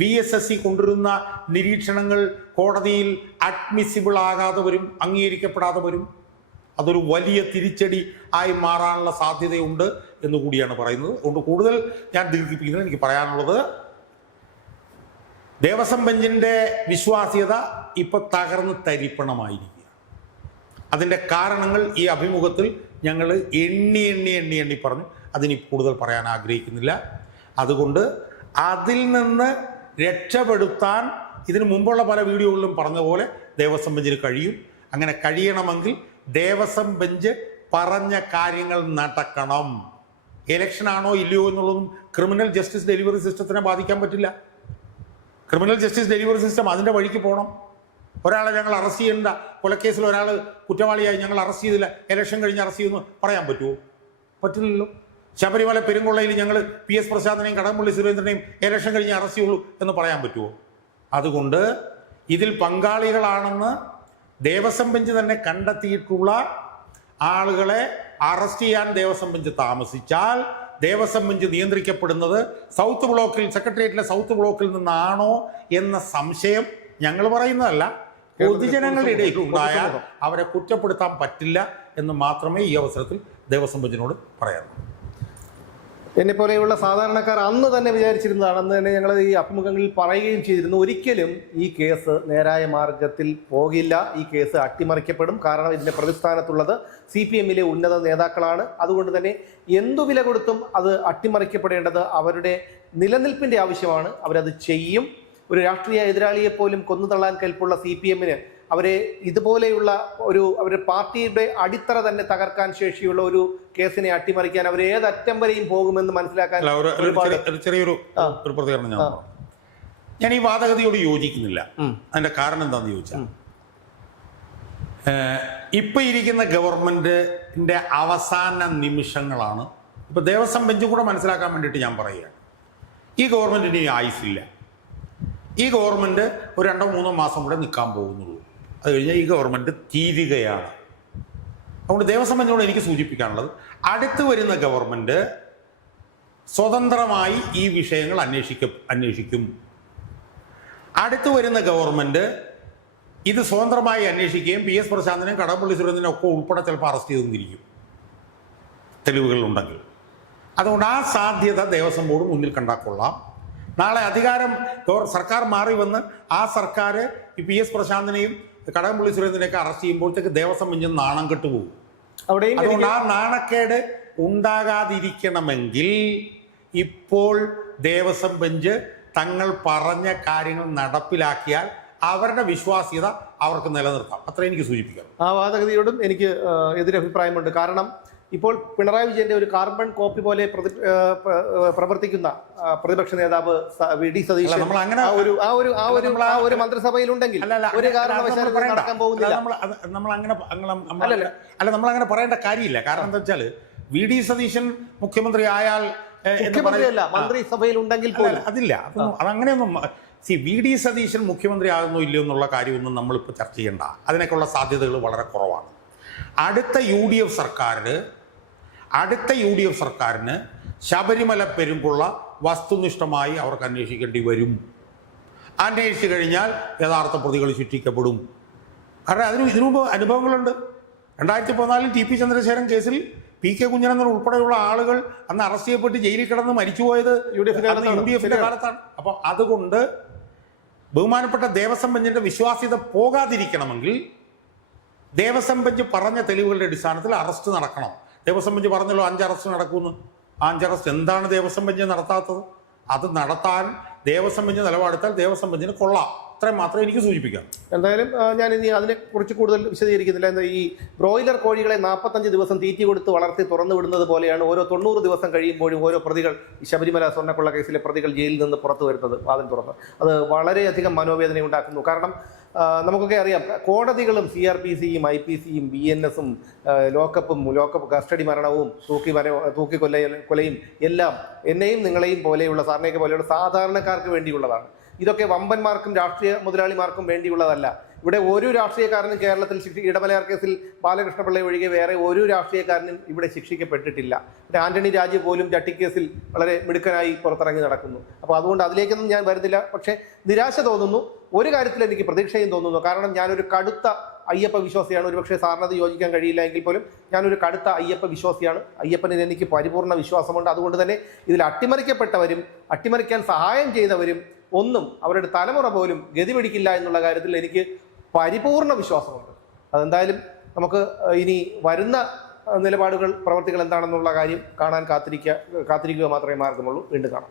VSSC കൊണ്ടുവരുന്ന നിരീക്ഷണങ്ങൾ കോടതിയിൽ അഡ്മിസിബിൾ ആകാതെ വരും, അംഗീകരിക്കപ്പെടാതെ വരും. അതൊരു വലിയ തിരിച്ചടി ആയി മാറാനുള്ള സാധ്യതയുണ്ട് എന്ന് കൂടിയാണ് പറയുന്നത്. അതുകൊണ്ട് കൂടുതൽ ഞാൻ ദീർഘിപ്പിക്കുന്നത്, എനിക്ക് പറയാനുള്ളത് ദേവസ്വം ബെഞ്ചിൻ്റെ വിശ്വാസ്യത ഇപ്പോൾ തകർന്ന് തരിപ്പണമായിരിക്കുക. അതിൻ്റെ കാരണങ്ങൾ ഈ അഭിമുഖത്തിൽ ഞങ്ങൾ എണ്ണി പറഞ്ഞു. അതിനി കൂടുതൽ പറയാൻ ആഗ്രഹിക്കുന്നില്ല. അതുകൊണ്ട് അതിൽ നിന്ന് രക്ഷപ്പെടുത്താൻ ഇതിനു മുമ്പുള്ള പല വീഡിയോകളിലും പറഞ്ഞ പോലെ ദേവസ്വം ബെഞ്ചിന് കഴിയും. അങ്ങനെ കഴിയണമെങ്കിൽ ദേവസ്വം ബെഞ്ച് പറഞ്ഞ കാര്യങ്ങൾ നടക്കണം. ഇലക്ഷനാണോ ഇല്ലയോ എന്നുള്ളതും ക്രിമിനൽ ജസ്റ്റിസ് ഡെലിവറി സിസ്റ്റത്തിനെ ബാധിക്കാൻ പറ്റില്ല. ക്രിമിനൽ ജസ്റ്റിസ് ഡെലിവറി സിസ്റ്റം അതിൻ്റെ വഴിക്ക് പോകണം. ഒരാളെ ഞങ്ങൾ അറസ്റ്റ് ചെയ്യേണ്ട, കൊലക്കേസിൽ ഒരാൾ കുറ്റവാളിയായി ഞങ്ങൾ അറസ്റ്റ് ചെയ്തില്ല, ഇലക്ഷൻ കഴിഞ്ഞ് അറസ്റ്റ് ചെയ്യുമെന്ന് പറയാൻ പറ്റുമോ? പറ്റില്ലല്ലോ. ശബരിമല പെരുങ്കൊള്ളയിൽ ഞങ്ങൾ PS പ്രസാദിനെയും കടകംപള്ളി സുരേന്ദ്രനെയും ഇലക്ഷൻ കഴിഞ്ഞ് അറസ്റ്റ് ചെയ്യുള്ളൂ എന്ന് പറയാൻ പറ്റുമോ? അതുകൊണ്ട് ഇതിൽ പങ്കാളികളാണെന്ന് ദേവസ്വം ബെഞ്ച് തന്നെ കണ്ടെത്തിയിട്ടുള്ള ആളുകളെ അറസ്റ്റ് ചെയ്യാൻ ദേവസ്വം ബെഞ്ച് താമസിച്ചാൽ ദേവസ്വം ബെഞ്ച് നിയന്ത്രിക്കപ്പെടുന്നത് സൗത്ത് ബ്ലോക്കിൽ, സെക്രട്ടേറിയറ്റിലെ സൗത്ത് ബ്ലോക്കിൽ നിന്നാണോ എന്ന സംശയം ഞങ്ങൾ പറയുന്നതല്ല, പൊതുജനങ്ങളുടെ ഇടയിൽ ഉണ്ടായാൽ അവരെ കുറ്റപ്പെടുത്താൻ പറ്റില്ല എന്ന് മാത്രമേ ഈ അവസരത്തിൽ ദേവസ്വം ബെഞ്ചിനോട് പറയാറുള്ളൂ. എന്നെ പോലെയുള്ള സാധാരണക്കാർ അന്ന് തന്നെ വിചാരിച്ചിരുന്നതാണ്, അന്ന് തന്നെ ഞങ്ങൾ ഈ അഭിമുഖങ്ങളിൽ പറയുകയും ചെയ്തിരുന്നു, ഒരിക്കലും ഈ കേസ് നേരായ മാർഗത്തിൽ പോകില്ല, ഈ കേസ് അട്ടിമറിക്കപ്പെടും. കാരണം ഇതിൻ്റെ പ്രതിസ്ഥാനത്തുള്ളത് CPM-ലെ ഉന്നത നേതാക്കളാണ്. അതുകൊണ്ട് തന്നെ എന്തു വില കൊടുത്തും അത് അട്ടിമറിക്കപ്പെടേണ്ടത് അവരുടെ നിലനിൽപ്പിൻ്റെ ആവശ്യമാണ്. അവരത് ചെയ്യും. ഒരു രാഷ്ട്രീയ എതിരാളിയെ പോലും കൊന്നുതള്ളാൻ കെൽപ്പുള്ള CPM-ന് അവരെ ഇതുപോലെയുള്ള അവരുടെ പാർട്ടിയുടെ അടിത്തറ തന്നെ തകർക്കാൻ ശേഷിയുള്ള ഒരു കേസിനെ അട്ടിമറിക്കാൻ അവർ ഏതറ്റം വരെയും പോകുമെന്ന് മനസ്സിലാക്കാൻ ചെറിയൊരു പ്രതികരണം ഞാൻ ഈ വാദഗതിയോട് യോജിക്കുന്നില്ല. അതിന്റെ കാരണം എന്താണെന്ന് ചോദിച്ചാൽ, ഇപ്പൊ ഇരിക്കുന്ന ഗവൺമെന്റിന്റെ അവസാന നിമിഷങ്ങളാണ്. ഇപ്പൊ ദേവസ്വം ബെഞ്ച് കൂടെ മനസ്സിലാക്കാൻ വേണ്ടിയിട്ട് ഞാൻ പറയുകയാണ്, ഈ ഗവൺമെന്റിന് ഇനി ആയുസില്ല. ഈ ഗവൺമെന്റ് ഒരു 2-3 മാസം കൂടെ നിൽക്കാൻ പോകുന്നുള്ളൂ. അത് കഴിഞ്ഞാൽ ഈ ഗവൺമെന്റ് തീരുകയാണ്. അതുകൊണ്ട് ദേവസ്വം ബെഞ്ചിനോട് എനിക്ക് സൂചിപ്പിക്കാനുള്ളത്, അടുത്ത് വരുന്ന ഗവൺമെന്റ് സ്വതന്ത്രമായി ഈ വിഷയങ്ങൾ അന്വേഷിക്കും. അടുത്ത് വരുന്ന ഗവൺമെന്റ് ഇത് സ്വതന്ത്രമായി അന്വേഷിക്കുകയും PS പ്രശാന്തിനെയും കടകംപള്ളി സുരേന്ദ്രനെയും ഒക്കെ ഉൾപ്പെടെ ചിലപ്പോൾ അറസ്റ്റ് ചെയ്തിരിക്കും തെളിവുകളുണ്ടെങ്കിൽ. അതുകൊണ്ട് ആ സാധ്യത ദേവസ്വം ബോർഡ് മുന്നിൽ കണ്ടാക്കൊള്ളാം. നാളെ സർക്കാർ മാറി വന്ന് ആ സർക്കാർ ഈ PS പ്രശാന്തിനെയും കടകംപള്ളി സുരേന്ദ്രനെയൊക്കെ അറസ്റ്റ് ചെയ്യുമ്പോഴത്തേക്ക് ദേവസ്വം ബെഞ്ച് നാണം കെട്ടുപോകും. അതുകൊണ്ട് ആ നാണക്കേട് ഉണ്ടാകാതിരിക്കണമെങ്കിൽ ഇപ്പോൾ ദേവസ്വം ബെഞ്ച് തങ്ങൾ പറഞ്ഞ കാര്യങ്ങൾ നടപ്പിലാക്കിയാൽ അവരുടെ വിശ്വാസ്യത അവർക്ക് നിലനിർത്താം. അത്ര എനിക്ക് സൂചിപ്പിക്കാം. ആ വാദഗതിയോടും എനിക്ക് എതിരഭിപ്രായമുണ്ട്. കാരണം ഇപ്പോൾ പിണറായി വിജയന്റെ ഒരു കാർബൺ കോപ്പി പോലെ പ്രവർത്തിക്കുന്ന പ്രതിപക്ഷ നേതാവ് VD സതീശൻ ഒരു മന്ത്രിസഭയിൽ ഉണ്ടെങ്കിൽ ഒരു കാരണവശാലും നടക്കാൻ പോകുന്നില്ല. നമ്മളങ്ങനെ പറയേണ്ട കാര്യമില്ല. കാരണം എന്താ വെച്ചാൽ VD സതീശൻ മുഖ്യമന്ത്രി ആയാൽ മന്ത്രിസഭയിൽ ഉണ്ടെങ്കിൽ പോലും അതില്ല. അതങ്ങനെയൊന്നും VD സതീശൻ മുഖ്യമന്ത്രി ആകുന്നോ ഇല്ലയോ എന്നുള്ള കാര്യമൊന്നും നമ്മളിപ്പോൾ ചർച്ച ചെയ്യേണ്ട. അതിനൊക്കെയുള്ള സാധ്യതകൾ വളരെ കുറവാണ്. അടുത്ത യു ഡി എഫ് സർക്കാരിന് ശബരിമല പെരുങ്കൊള്ള വസ്തുനിഷ്ഠമായി അവർക്ക് അന്വേഷിക്കേണ്ടി വരും. അന്വേഷിച്ചു കഴിഞ്ഞാൽ യഥാർത്ഥ പ്രതികൾ ശിക്ഷിക്കപ്പെടും. കാരണം ഇതിനു മുമ്പ് അനുഭവങ്ങളുണ്ട്. 2014 TP ചന്ദ്രശേഖരൻ കേസിൽ PK കുഞ്ഞനന്ദൻ ഉൾപ്പെടെയുള്ള ആളുകൾ അന്ന് അറസ്റ്റ് ചെയ്യപ്പെട്ട് ജയിലിൽ കിടന്ന് മരിച്ചുപോയത് UDF-ന്റെ കാലത്താണ്. അപ്പോൾ അതുകൊണ്ട് ബഹുമാനപ്പെട്ട ദേവസ്വം ബെഞ്ചിന്റെ വിശ്വാസ്യത പോകാതിരിക്കണമെങ്കിൽ ദേവസ്വം ബെഞ്ച് പറഞ്ഞ തെളിവുകളുടെ അടിസ്ഥാനത്തിൽ അറസ്റ്റ് നടക്കണം. ദേവസ്വം ബെഞ്ച് പറഞ്ഞല്ലോ 5 അറസ്റ്റ് നടക്കുമെന്ന്. ആ 5 അറസ്റ്റ് എന്താണ് ദേവസ്വം ബെഞ്ച് നടത്താത്തത്? അത് നടത്താൻ ദേവസ്വം ബെഞ്ച് നിലപാടെടുത്താൽ ദേവസ്വം ബെഞ്ചിന് കൊള്ളാം, അത്രയും മാത്രമേ എനിക്ക് സൂചിപ്പിക്കാം. എന്തായാലും ഞാൻ ഇനി അതിനെക്കുറിച്ച് കൂടുതൽ വിശദീകരിക്കുന്നില്ല. എന്താ ഈ ബ്രോയിലർ കോഴികളെ 45 ദിവസം തീറ്റി കൊടുത്ത് വളർത്തി തുറന്നു വിടുന്നത് പോലെയാണ് ഓരോ 90 ദിവസം കഴിയുമ്പോഴും ഓരോ പ്രതികൾ, ശബരിമല സ്വർണ്ണക്കൊള്ള കേസിലെ പ്രതികൾ ജയിലിൽ നിന്ന് പുറത്തു വരുന്നത്, വാതിൽ തുറന്ന്. അത് വളരെയധികം മനോവേദന ഉണ്ടാക്കുന്നു. കാരണം നമുക്കൊക്കെ അറിയാം, കോടതികളും CRPCയും IPCയും BNS-ഉം ലോക്കപ്പ് കസ്റ്റഡി മരണവും കൊലയും എല്ലാം എന്നെയും നിങ്ങളെയും പോലെയുള്ള സാറിനെയൊക്കെ പോലെയുള്ള സാധാരണക്കാർക്ക് വേണ്ടിയുള്ളതാണ്. ഇതൊക്കെ വമ്പന്മാർക്കും രാഷ്ട്രീയ മുതലാളിമാർക്കും വേണ്ടിയുള്ളതല്ല. ഇവിടെ ഒരു രാഷ്ട്രീയക്കാരനും കേരളത്തിൽ ഇടമലയാർ കേസിൽ ബാലകൃഷ്ണപിള്ള ഒഴികെ വേറെ ഒരു രാഷ്ട്രീയക്കാരനും ഇവിടെ ശിക്ഷിക്കപ്പെട്ടിട്ടില്ല. ആന്റണി രാജു പോലും ചട്ടിക്കേസിൽ വളരെ മിടുക്കനായി പുറത്തിറങ്ങി നടക്കുന്നു. അപ്പോൾ അതുകൊണ്ട് അതിലേക്കൊന്നും ഞാൻ വരുന്നില്ല. പക്ഷേ നിരാശ തോന്നുന്നു. ഒരു കാര്യത്തിൽ എനിക്ക് പ്രതീക്ഷയും തോന്നുന്നു. കാരണം ഞാനൊരു കടുത്ത അയ്യപ്പ വിശ്വാസിയാണ്. ഒരുപക്ഷെ സാറിനത് യോജിക്കാൻ കഴിയില്ല എങ്കിൽ പോലും ഞാനൊരു കടുത്ത അയ്യപ്പ വിശ്വാസിയാണ്. അയ്യപ്പനിൽ എനിക്ക് പരിപൂർണ്ണ വിശ്വാസമുണ്ട്. അതുകൊണ്ട് തന്നെ ഇതിൽ അട്ടിമറിക്കപ്പെട്ടവരും അട്ടിമറിക്കാൻ സഹായം ചെയ്തവരും ഒന്നും അവരുടെ തലമുറ പോലും ഗതി പിടിക്കില്ല എന്നുള്ള കാര്യത്തിൽ എനിക്ക് പരിപൂർണ്ണ വിശ്വാസമുണ്ട്. അതെന്തായാലും നമുക്ക് ഇനി വരുന്ന നിലപാടുകൾ, പ്രവർത്തികൾ എന്താണെന്നുള്ള കാര്യം കാണാൻ കാത്തിരിക്കുക മാത്രമേ മാർഗമുള്ളൂ. വീണ്ടും കാണാം.